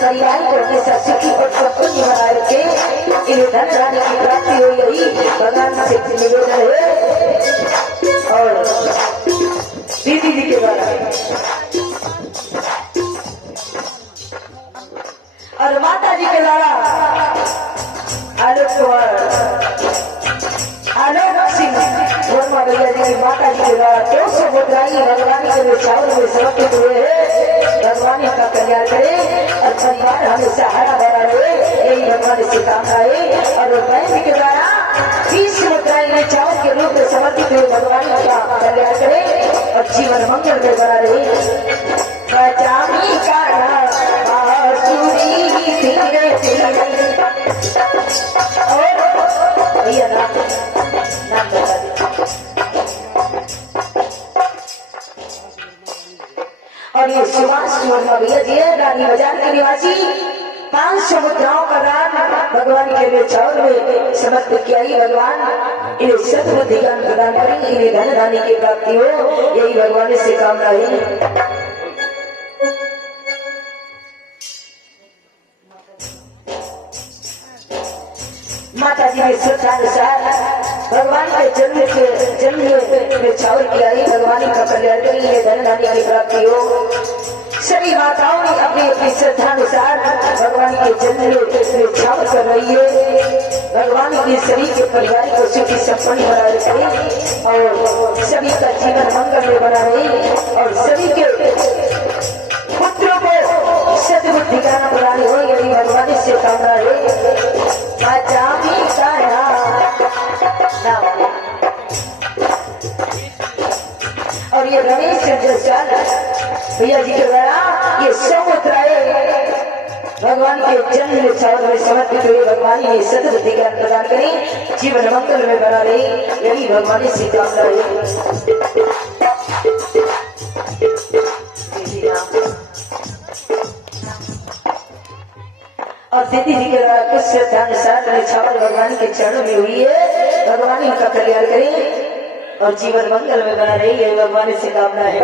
परिवार को हमेशा सुखी और संपन्न बनाए रखे, इन्हें धन रानी की प्राप्ति हो, यही भगवान से निवेदन है। और दीदी जी के द्वारा और माता जी के द्वारा आलोक सिंह वर्मा भैया जी की माता जी के द्वारा 200 मुद्राएं भगवान के निछावर में समर्पित हुए हैं। भगवान का कल्याण करे और परिवार हमेशा हरा भरा रहे, यही भगवान से कामना है। और बहन के द्वारा 20 मुद्राएं निछावर के रूप में समर्पित हुए भगवान का कल्याण करे और जीवन मंगल में बना रहे। पचावी कान्हा बांसुरी धीरे धीरे, और भैया नाम बता दे। और ये सुभाष वर्मा भैया जी है, रानी बाजार के निवासी, 500 मुद्राओं का दान भगवान के निछावर में समर्पित किया ही। भगवान इन्हें सद्बुद्धि ज्ञान प्रदान करें, इन्हें धन रानी की प्राप्ति हो, यही भगवान से कामना है। माता जी ने श्रद्धानुसार भगवान के जन्म में निछावर किया ही, भगवान का कल्याण करें, धन रानी की प्राप्ति हो। सभी माताओं ने अपनी अपनी श्रद्धानुसार भगवान के जन्म में निछावर कर रही है। भगवान के सभी के परिवार को सुखी संपन्न बना रहे और सभी का जीवन मंगल में बना रहे और सभी के पुत्रों को सद्बुद्धि ज्ञान प्रदान हो, यही भगवान से कामना है। भैया जी के द्वारा ये समुद्राए भगवान के जन्म उत्सव में समर्पित हुए भगवान ये सदबुद्धि ज्ञान प्रदान करें, जीवन मंगल में बना रहे, यही भगवान से कामना है। और दीदी जी के द्वारा कुछ श्रद्धानुसार निछावर भगवान के चरणों में हुई है, भगवान इनका कल्याण करें और जीवन मंगल में बना रहे, यही भगवान से कामना है।